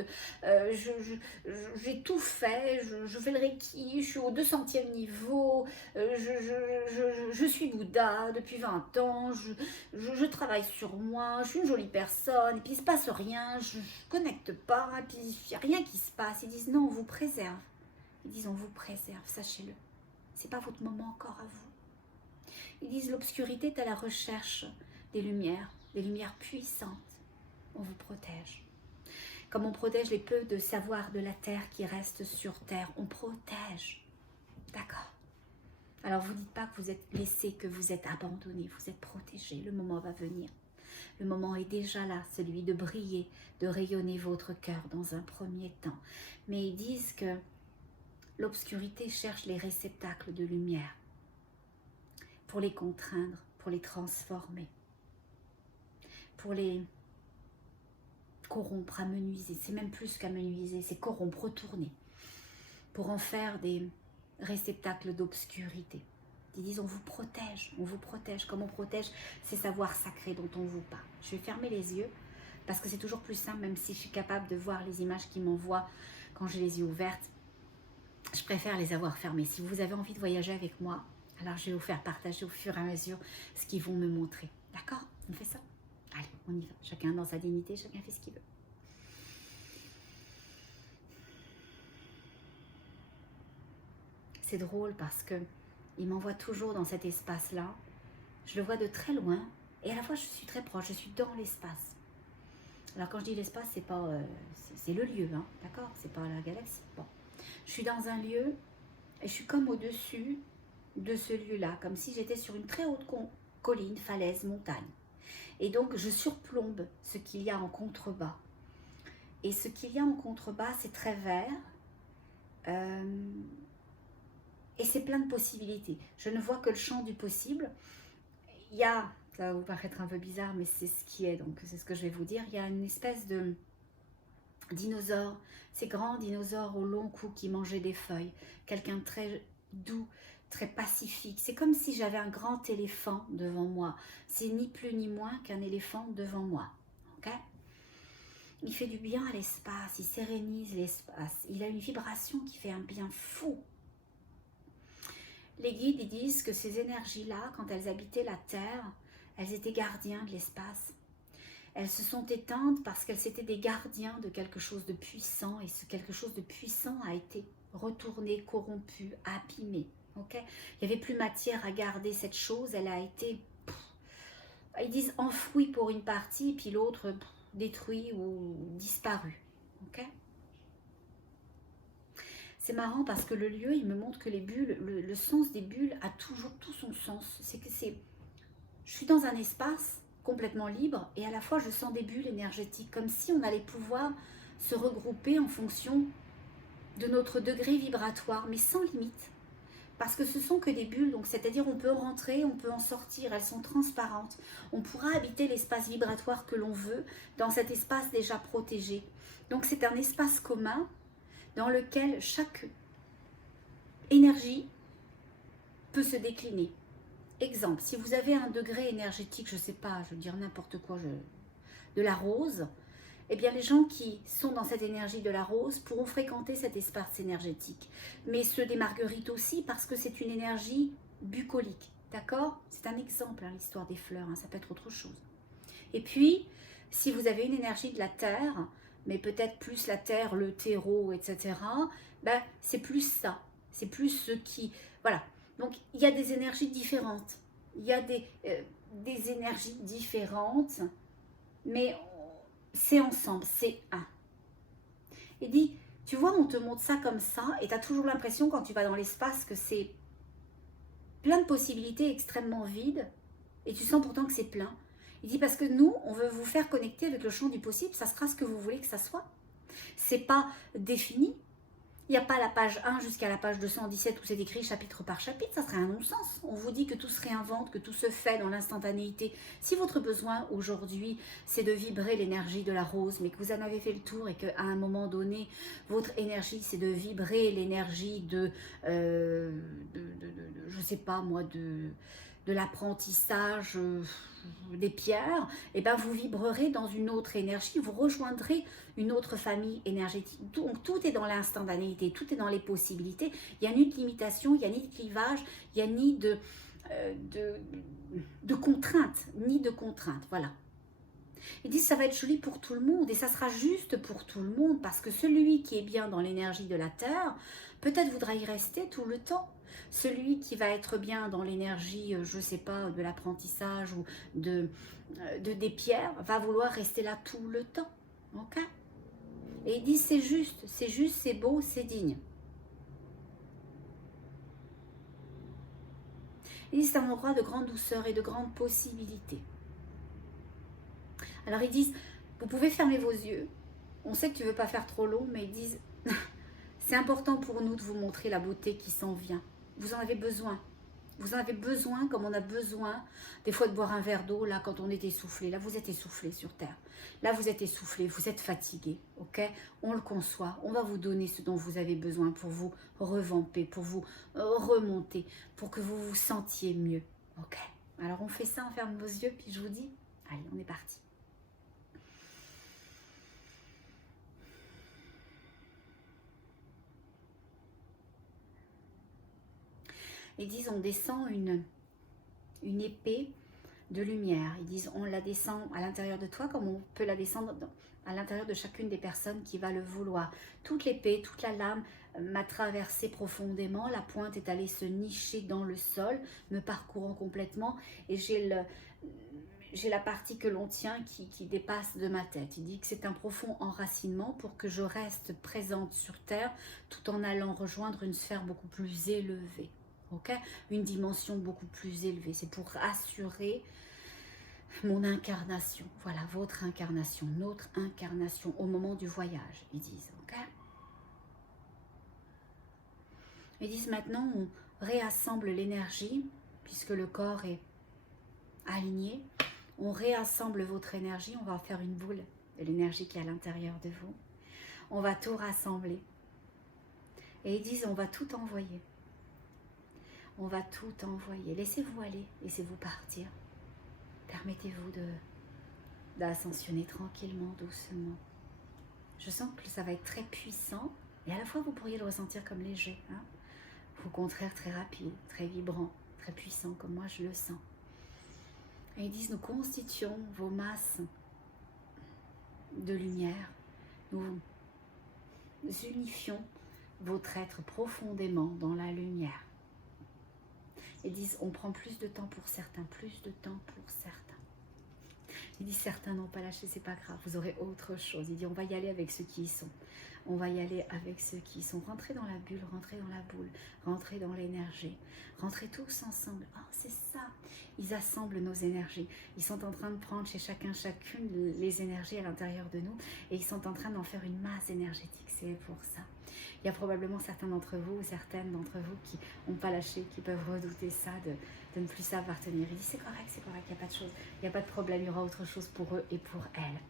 j'ai tout fait, je fais le Reiki, je suis au 200e niveau, je suis Bouddha depuis 20 ans, je travaille sur moi, je suis une jolie personne, et puis il ne se passe rien, je ne connecte pas, et puis il n'y a rien qui se passe. Ils disent non, on vous préserve. Ils disent on vous préserve, sachez-le. Ce n'est pas votre moment encore à vous. Ils disent l'obscurité est à la recherche des lumières puissantes. On vous protège. Comme on protège les peu de savoir de la terre qui restent sur terre, on protège. D'accord? Alors vous ne dites pas que vous êtes laissé, que vous êtes abandonné, vous êtes protégé, le moment va venir. Le moment est déjà là, celui de briller, de rayonner votre cœur dans un premier temps. Mais ils disent que l'obscurité cherche les réceptacles de lumière pour les contraindre, pour les transformer, pour les corrompre, amenuiser. C'est même plus qu'amenuiser, c'est corrompre, retourner, pour en faire des réceptacles d'obscurité. Ils disent on vous protège comme on protège ces savoirs sacrés dont on vous parle. Je vais fermer les yeux parce que c'est toujours plus simple, même si je suis capable de voir les images qui m'envoient quand j'ai les yeux ouverts. Je préfère les avoir fermés. Si vous avez envie de voyager avec moi, alors je vais vous faire partager au fur et à mesure ce qu'ils vont me montrer. D'accord? On fait ça? Allez, on y va. Chacun dans sa dignité, chacun fait ce qu'il veut. C'est drôle parce que il m'envoie toujours dans cet espace-là. Je le vois de très loin et à la fois je suis très proche, je suis dans l'espace. Alors quand je dis l'espace, c'est pas, c'est le lieu, hein, d'accord? C'est pas la galaxie. Bon. Je suis dans un lieu et je suis comme au-dessus de ce lieu-là, comme si j'étais sur une très haute colline, falaise, montagne. Et donc je surplombe ce qu'il y a en contrebas. Et ce qu'il y a en contrebas, c'est très vert. Et c'est plein de possibilités. Je ne vois que le champ du possible. Il y a, ça va vous paraître un peu bizarre, mais c'est ce qui est, donc c'est ce que je vais vous dire. Il y a une espèce de dinosaure, ces grands dinosaures au long cou qui mangeaient des feuilles. Quelqu'un de très doux, très pacifique. C'est comme si j'avais un grand éléphant devant moi. C'est ni plus ni moins qu'un éléphant devant moi. Ok ? Il fait du bien à l'espace, il sérénise l'espace. Il a une vibration qui fait un bien fou. Les guides ils disent que ces énergies-là, quand elles habitaient la Terre, elles étaient gardiens de l'espace. Elles se sont éteintes parce qu'elles étaient des gardiens de quelque chose de puissant et ce quelque chose de puissant a été retourné, corrompu, abîmé. Ok, il n'y avait plus matière à garder cette chose, elle a été, ils disent enfouie pour une partie, puis l'autre détruit ou disparu. Ok. C'est marrant parce que le lieu, il me montre que les bulles, le sens des bulles a toujours tout son sens. C'est que je suis dans un espace complètement libre et à la fois je sens des bulles énergétiques, comme si on allait pouvoir se regrouper en fonction de notre degré vibratoire, mais sans limite. Parce que ce sont que des bulles, donc c'est-à-dire on peut rentrer, on peut en sortir, elles sont transparentes. On pourra habiter l'espace vibratoire que l'on veut dans cet espace déjà protégé. Donc c'est un espace commun dans lequel chaque énergie peut se décliner. Exemple, si vous avez un degré énergétique, je ne sais pas, je veux dire n'importe quoi, de la rose, eh bien les gens qui sont dans cette énergie de la rose pourront fréquenter cet espace énergétique. Mais ceux des marguerites aussi, parce que c'est une énergie bucolique, d'accord? C'est un exemple, hein, l'histoire des fleurs, hein, ça peut être autre chose. Et puis, si vous avez une énergie de la terre, mais peut-être plus la terre, le terreau, etc., ben, c'est plus ça. C'est plus ce qui... Voilà. Donc, il y a des énergies différentes. Il y a des énergies différentes, mais c'est ensemble, c'est un. Il dit, tu vois, on te montre ça comme ça, et tu as toujours l'impression, quand tu vas dans l'espace, que c'est plein de possibilités extrêmement vides, et tu sens pourtant que c'est plein. Il dit, parce que nous, on veut vous faire connecter avec le champ du possible, ça sera ce que vous voulez que ça soit. C'est pas défini. Il n'y a pas la page 1 jusqu'à la page 217 où c'est écrit chapitre par chapitre, ça serait un non-sens. On vous dit que tout se réinvente, que tout se fait dans l'instantanéité. Si votre besoin aujourd'hui, c'est de vibrer l'énergie de la rose, mais que vous en avez fait le tour et qu'à un moment donné, votre énergie, c'est de vibrer l'énergie je sais pas moi, de l'apprentissage des pierres, et ben vous vibrerez dans une autre énergie, vous rejoindrez une autre famille énergétique. Donc tout est dans l'instantanéité, tout est dans les possibilités. Il n'y a ni de limitation, il n'y a ni de clivage, il n'y a ni de contraintes, ni de contraintes. Voilà. Ils disent ça va être joli pour tout le monde et ça sera juste pour tout le monde parce que celui qui est bien dans l'énergie de la terre, peut-être voudra y rester tout le temps. Celui qui va être bien dans l'énergie, je ne sais pas, de l'apprentissage ou des pierres, va vouloir rester là tout le temps. Ok? Et ils disent c'est juste, c'est beau, c'est digne. Ils disent c'est un endroit de grande douceur et de grandes possibilités. Alors ils disent, vous pouvez fermer vos yeux. On sait que tu ne veux pas faire trop long, mais ils disent, c'est important pour nous de vous montrer la beauté qui s'en vient. Vous en avez besoin. Vous en avez besoin comme on a besoin des fois de boire un verre d'eau là quand on est essoufflé. Là vous êtes essoufflé sur terre. Là vous êtes essoufflé, vous êtes fatigué. Ok? On le conçoit. On va vous donner ce dont vous avez besoin pour vous revamper, pour vous remonter, pour que vous vous sentiez mieux. Ok? Alors on fait ça, on ferme vos yeux puis je vous dis, allez on est parti. Ils disent on descend une épée de lumière. Ils disent on la descend à l'intérieur de toi comme on peut la descendre à l'intérieur de chacune des personnes qui va le vouloir. Toute l'épée, toute la lame m'a traversé profondément. La pointe est allée se nicher dans le sol, me parcourant complètement et j'ai la partie que l'on tient qui dépasse de ma tête. Il dit que c'est un profond enracinement pour que je reste présente sur Terre tout en allant rejoindre une sphère beaucoup plus élevée. Okay, une dimension beaucoup plus élevée. C'est pour assurer mon incarnation. Voilà, votre incarnation, notre incarnation au moment du voyage, ils disent. Ok. Ils disent maintenant, on réassemble l'énergie, puisque le corps est aligné. On réassemble votre énergie, on va faire une boule de l'énergie qui est à l'intérieur de vous. On va tout rassembler. Et ils disent, on va tout envoyer. On va tout envoyer. Laissez-vous aller, laissez-vous partir. Permettez-vous d'ascensionner tranquillement, doucement. Je sens que ça va être très puissant et à la fois vous pourriez le ressentir comme léger. Hein, au contraire, très rapide, très vibrant, très puissant, comme moi je le sens. Et ils disent, nous constituons vos masses de lumière. Nous unifions votre être profondément dans la lumière. Ils disent on prend plus de temps pour certains, plus de temps pour certains. Il dit certains n'ont pas lâché, c'est pas grave, vous aurez autre chose. Il dit on va y aller avec ceux qui y sont. On va y aller avec ceux qui y sont. Rentrez dans la bulle, rentrez dans la boule, rentrez dans l'énergie. Rentrez tous ensemble. Oh, c'est ça. Ils assemblent nos énergies. Ils sont en train de prendre chez chacune les énergies à l'intérieur de nous et ils sont en train d'en faire une masse énergétique. C'est pour ça. Il y a probablement certains d'entre vous ou certaines d'entre vous qui n'ont pas lâché, qui peuvent redouter ça, de ne plus savoir tenir. Il dit c'est correct, il n'y a pas de chose, il n'y a pas de problème, il y aura autre chose pour eux et pour elles.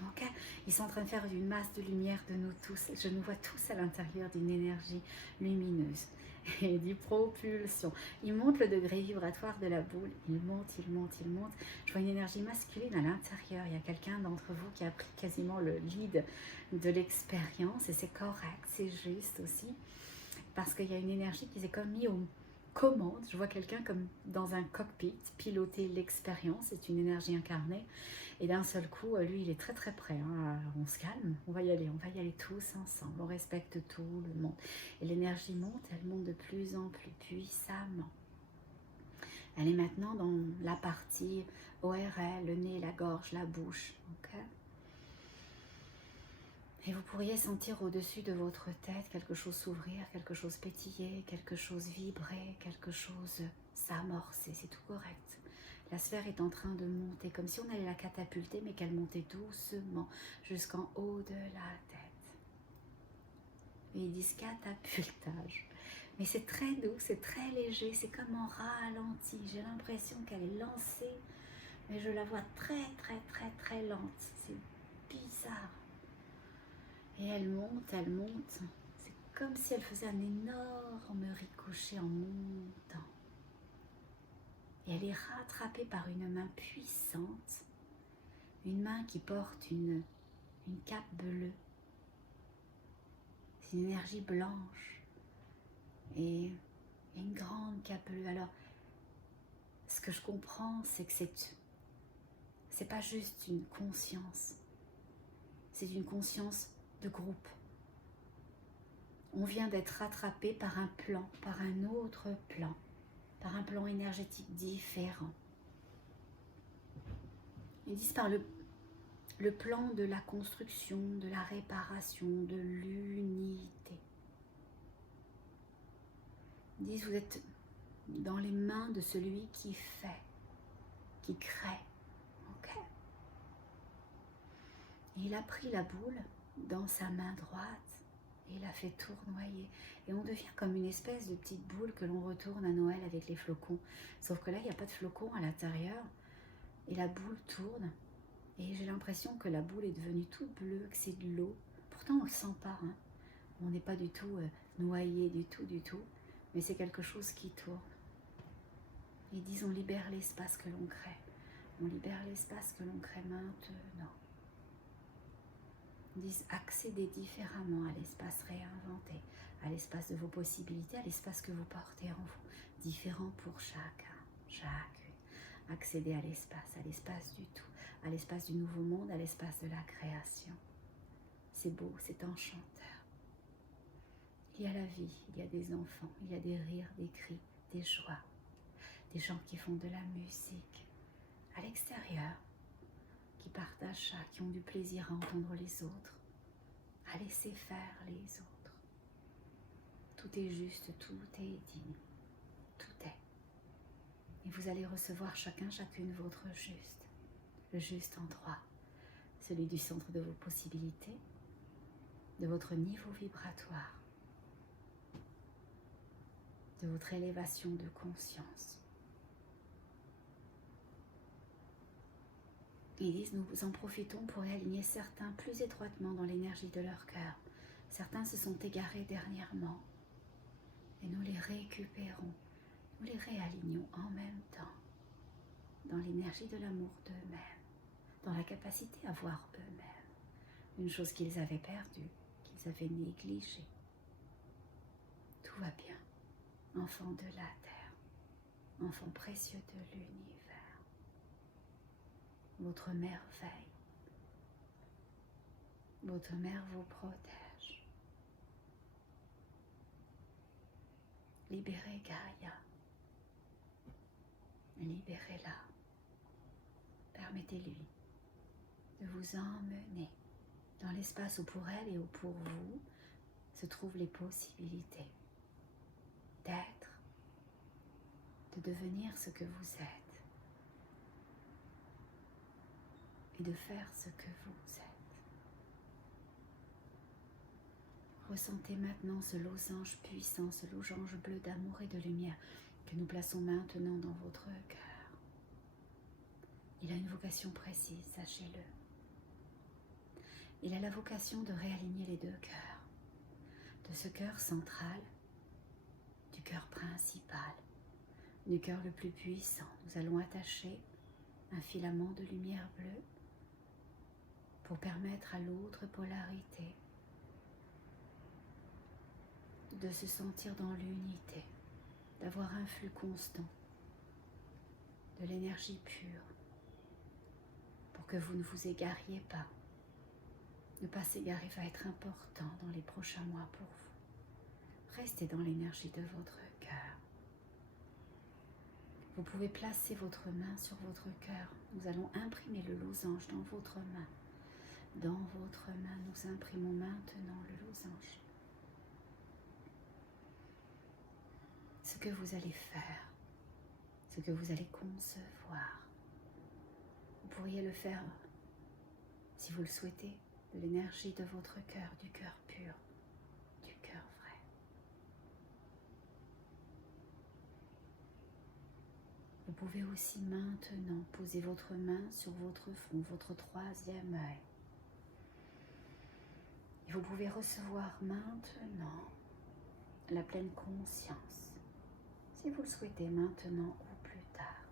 Ok, ils sont en train de faire une masse de lumière de nous tous. Je nous vois tous à l'intérieur d'une énergie lumineuse et du propulsion. Il monte le degré vibratoire de la boule. Il monte, il monte, il monte. Je vois une énergie masculine à l'intérieur. Il y a quelqu'un d'entre vous qui a pris quasiment le lead de l'expérience et c'est correct, c'est juste aussi parce qu'il y a une énergie qui s'est comme mise aux commandes. Je vois quelqu'un comme dans un cockpit piloter l'expérience. C'est une énergie incarnée. Et d'un seul coup, lui, il est très très prêt. Hein. On se calme, on va y aller tous ensemble. On respecte tout le monde. Et l'énergie monte, elle monte de plus en plus puissamment. Elle est maintenant dans la partie ORL, le nez, la gorge, la bouche. Okay, et vous pourriez sentir au-dessus de votre tête quelque chose s'ouvrir, quelque chose pétiller, quelque chose vibrer, quelque chose s'amorcer. C'est tout correct. La sphère est en train de monter, comme si on allait la catapulter, mais qu'elle montait doucement jusqu'en haut de la tête. Et ils disent catapultage. Mais c'est très doux, c'est très léger, c'est comme en ralenti. J'ai l'impression qu'elle est lancée, mais je la vois très, très, très, très lente. C'est bizarre. Et elle monte, elle monte. C'est comme si elle faisait un énorme ricochet en montant. Et elle est rattrapée par une main puissante, une main qui porte une cape bleue. C'est une énergie blanche et une grande cape bleue. Alors, ce que je comprends, c'est que c'est pas juste une conscience, c'est une conscience de groupe. On vient d'être rattrapé par un plan, par un autre plan, par un plan énergétique différent. Ils disent par le plan de la construction, de la réparation, de l'unité. Ils disent vous êtes dans les mains de celui qui fait, qui crée. Ok. Et il a pris la boule dans sa main droite et il a fait tournoyer. Et on devient comme une espèce de petite boule que l'on retourne à Noël avec les flocons. Sauf que là, il n'y a pas de flocons à l'intérieur. Et la boule tourne. Et j'ai l'impression que la boule est devenue toute bleue, que c'est de l'eau. Pourtant, on ne le sent pas. Hein. On n'est pas du tout noyé, du tout. Mais c'est quelque chose qui tourne. Ils disent on libère l'espace que l'on crée. On libère l'espace que l'on crée maintenant. Ils disent accéder différemment à l'espace réinventé, à l'espace de vos possibilités, à l'espace que vous portez en vous. Différent pour chacune. Accéder à l'espace du tout, à l'espace du nouveau monde, à l'espace de la création. C'est beau, c'est enchanteur. Il y a la vie, il y a des enfants, il y a des rires, des cris, des joies, des gens qui font de la musique à l'extérieur, qui partagent ça, qui ont du plaisir à entendre les autres, à laisser faire les autres. Tout est juste, tout est digne, tout est. Et vous allez recevoir chacune votre juste, le juste endroit, celui du centre de vos possibilités, de votre niveau vibratoire, de votre élévation de conscience. Ils disent, nous en profitons pour aligner certains plus étroitement dans l'énergie de leur cœur. Certains se sont égarés dernièrement et nous les récupérons, nous les réalignons en même temps dans l'énergie de l'amour d'eux-mêmes, dans la capacité à voir eux-mêmes, une chose qu'ils avaient perdue, qu'ils avaient négligée. Tout va bien, enfant de la terre, enfant précieux de l'univers. Votre mère veille, votre mère vous protège. Libérez Gaïa, Libérez-la. Permettez-lui de vous emmener dans l'espace où pour elle et où pour vous se trouvent les possibilités d'être, de devenir ce que vous êtes et de faire ce que vous êtes. Ressentez maintenant ce losange puissant, ce losange bleu d'amour et de lumière que nous plaçons maintenant dans votre cœur. Il a une vocation précise, sachez-le. Il a la vocation de réaligner les deux cœurs, de ce cœur central, du cœur principal, du cœur le plus puissant. Nous allons attacher un filament de lumière bleue pour permettre à l'autre polarité de se sentir dans l'unité, d'avoir un flux constant, de l'énergie pure, pour que vous ne vous égariez pas. Ne pas s'égarer va être important dans les prochains mois pour vous. Restez dans l'énergie de votre cœur. Vous pouvez placer votre main sur votre cœur. Nous allons imprimer le losange dans votre main. Dans votre main, nous imprimons maintenant le losange. Ce que vous allez faire, ce que vous allez concevoir, vous pourriez le faire, si vous le souhaitez, de l'énergie de votre cœur, du cœur pur, du cœur vrai. Vous pouvez aussi maintenant poser votre main sur votre front, votre troisième œil. Et vous pouvez recevoir maintenant la pleine conscience. Si vous le souhaitez maintenant ou plus tard,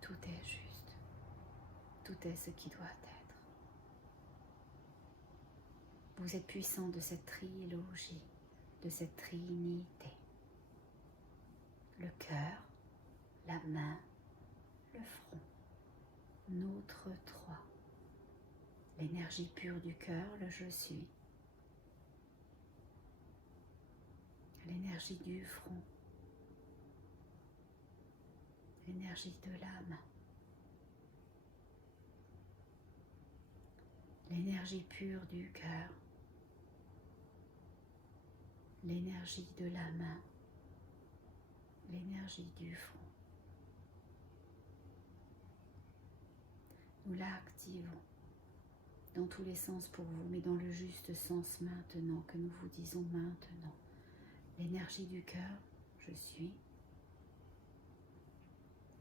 tout est juste. Tout est ce qui doit être. Vous êtes puissant de cette trilogie, de cette trinité. Le cœur, la main, le front, notre trois. L'énergie pure du cœur, le je suis. L'énergie du front. L'énergie de l'âme. L'énergie pure du cœur. L'énergie de la main. L'énergie du front. Nous l'activons dans tous les sens pour vous, mais dans le juste sens maintenant, que nous vous disons maintenant. L'énergie du cœur, je suis.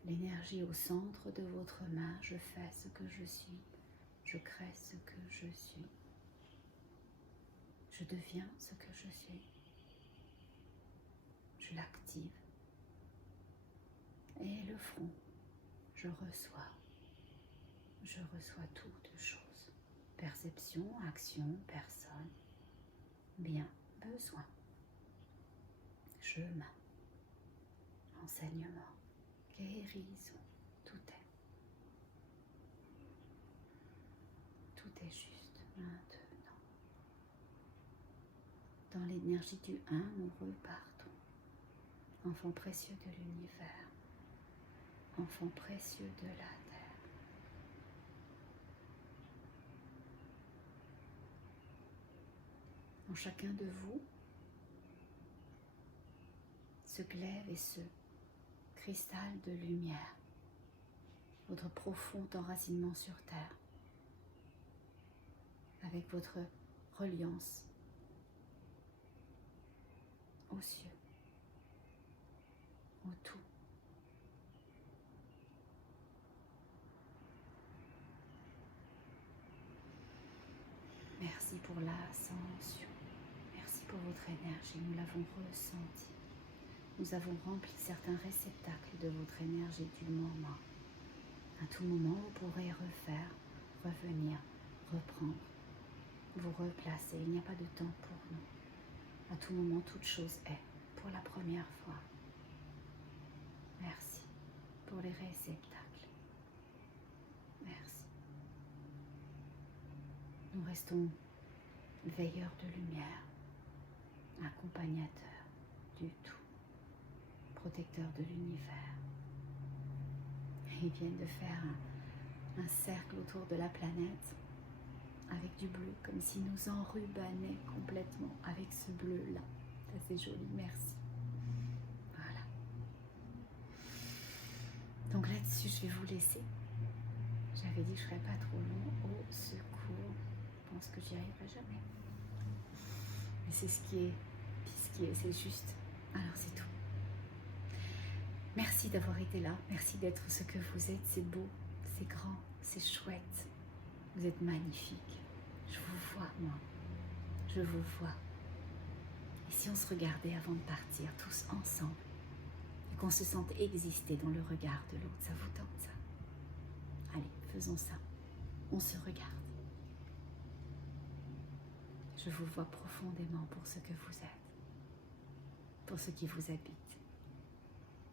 L'énergie au centre de votre main, je fais ce que je suis. Je crée ce que je suis. Je deviens ce que je suis. Je l'active. Et le front, je reçois. Je reçois toutes choses. Perception, action, personne, bien, besoin, chemin, enseignement, guérison, tout est juste maintenant. Dans l'énergie du 1, nous repartons. Enfant précieux de l'univers, enfant précieux de la terre. En chacun de vous, ce glaive et ce cristal de lumière, votre profond enracinement sur terre, avec votre reliance aux cieux, au tout. Merci pour l'ascension. Merci pour votre énergie. Nous l'avons ressenti. Nous avons rempli certains réceptacles de votre énergie du moment. À tout moment, vous pourrez refaire, revenir, reprendre, vous replacer. Il n'y a pas de temps pour nous. À tout moment, toute chose est pour la première fois. Merci pour les réceptacles. Merci. Nous restons veilleurs de lumière, accompagnateurs du tout, protecteurs de l'univers. ils viennent de faire un cercle autour de la planète avec du bleu, comme s'ils nous enrubanaient complètement avec ce bleu-là. Ça, c'est joli, merci. Voilà. Donc là-dessus, je vais vous laisser. J'avais dit que je ne serais pas trop long. Au secours. Je pense que j'y arriverai jamais. Mais c'est ce qui est. Puis ce qui est, c'est juste. Alors c'est tout. Merci d'avoir été là. Merci d'être ce que vous êtes. C'est beau, c'est grand, c'est chouette. Vous êtes magnifique. Je vous vois, moi. Je vous vois. Et si on se regardait avant de partir, tous ensemble, et qu'on se sente exister dans le regard de l'autre, ça vous tente ça? Allez, faisons ça. On se regarde. Je vous vois profondément pour ce que vous êtes, pour ce qui vous habite,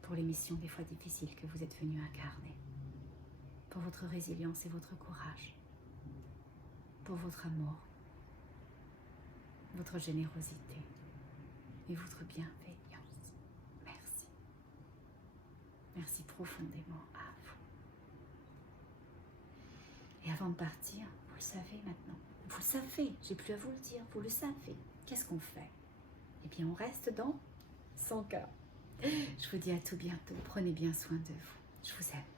pour les missions des fois difficiles que vous êtes venus incarner, pour votre résilience et votre courage, pour votre amour, votre générosité et votre bienveillance. Merci. Merci profondément à vous. Et avant de partir, vous le savez maintenant, vous le savez, j'ai plus à vous le dire, vous le savez. Qu'est-ce qu'on fait? Eh bien, on reste dans son cœur. Je vous dis à tout bientôt. Prenez bien soin de vous. Je vous aime.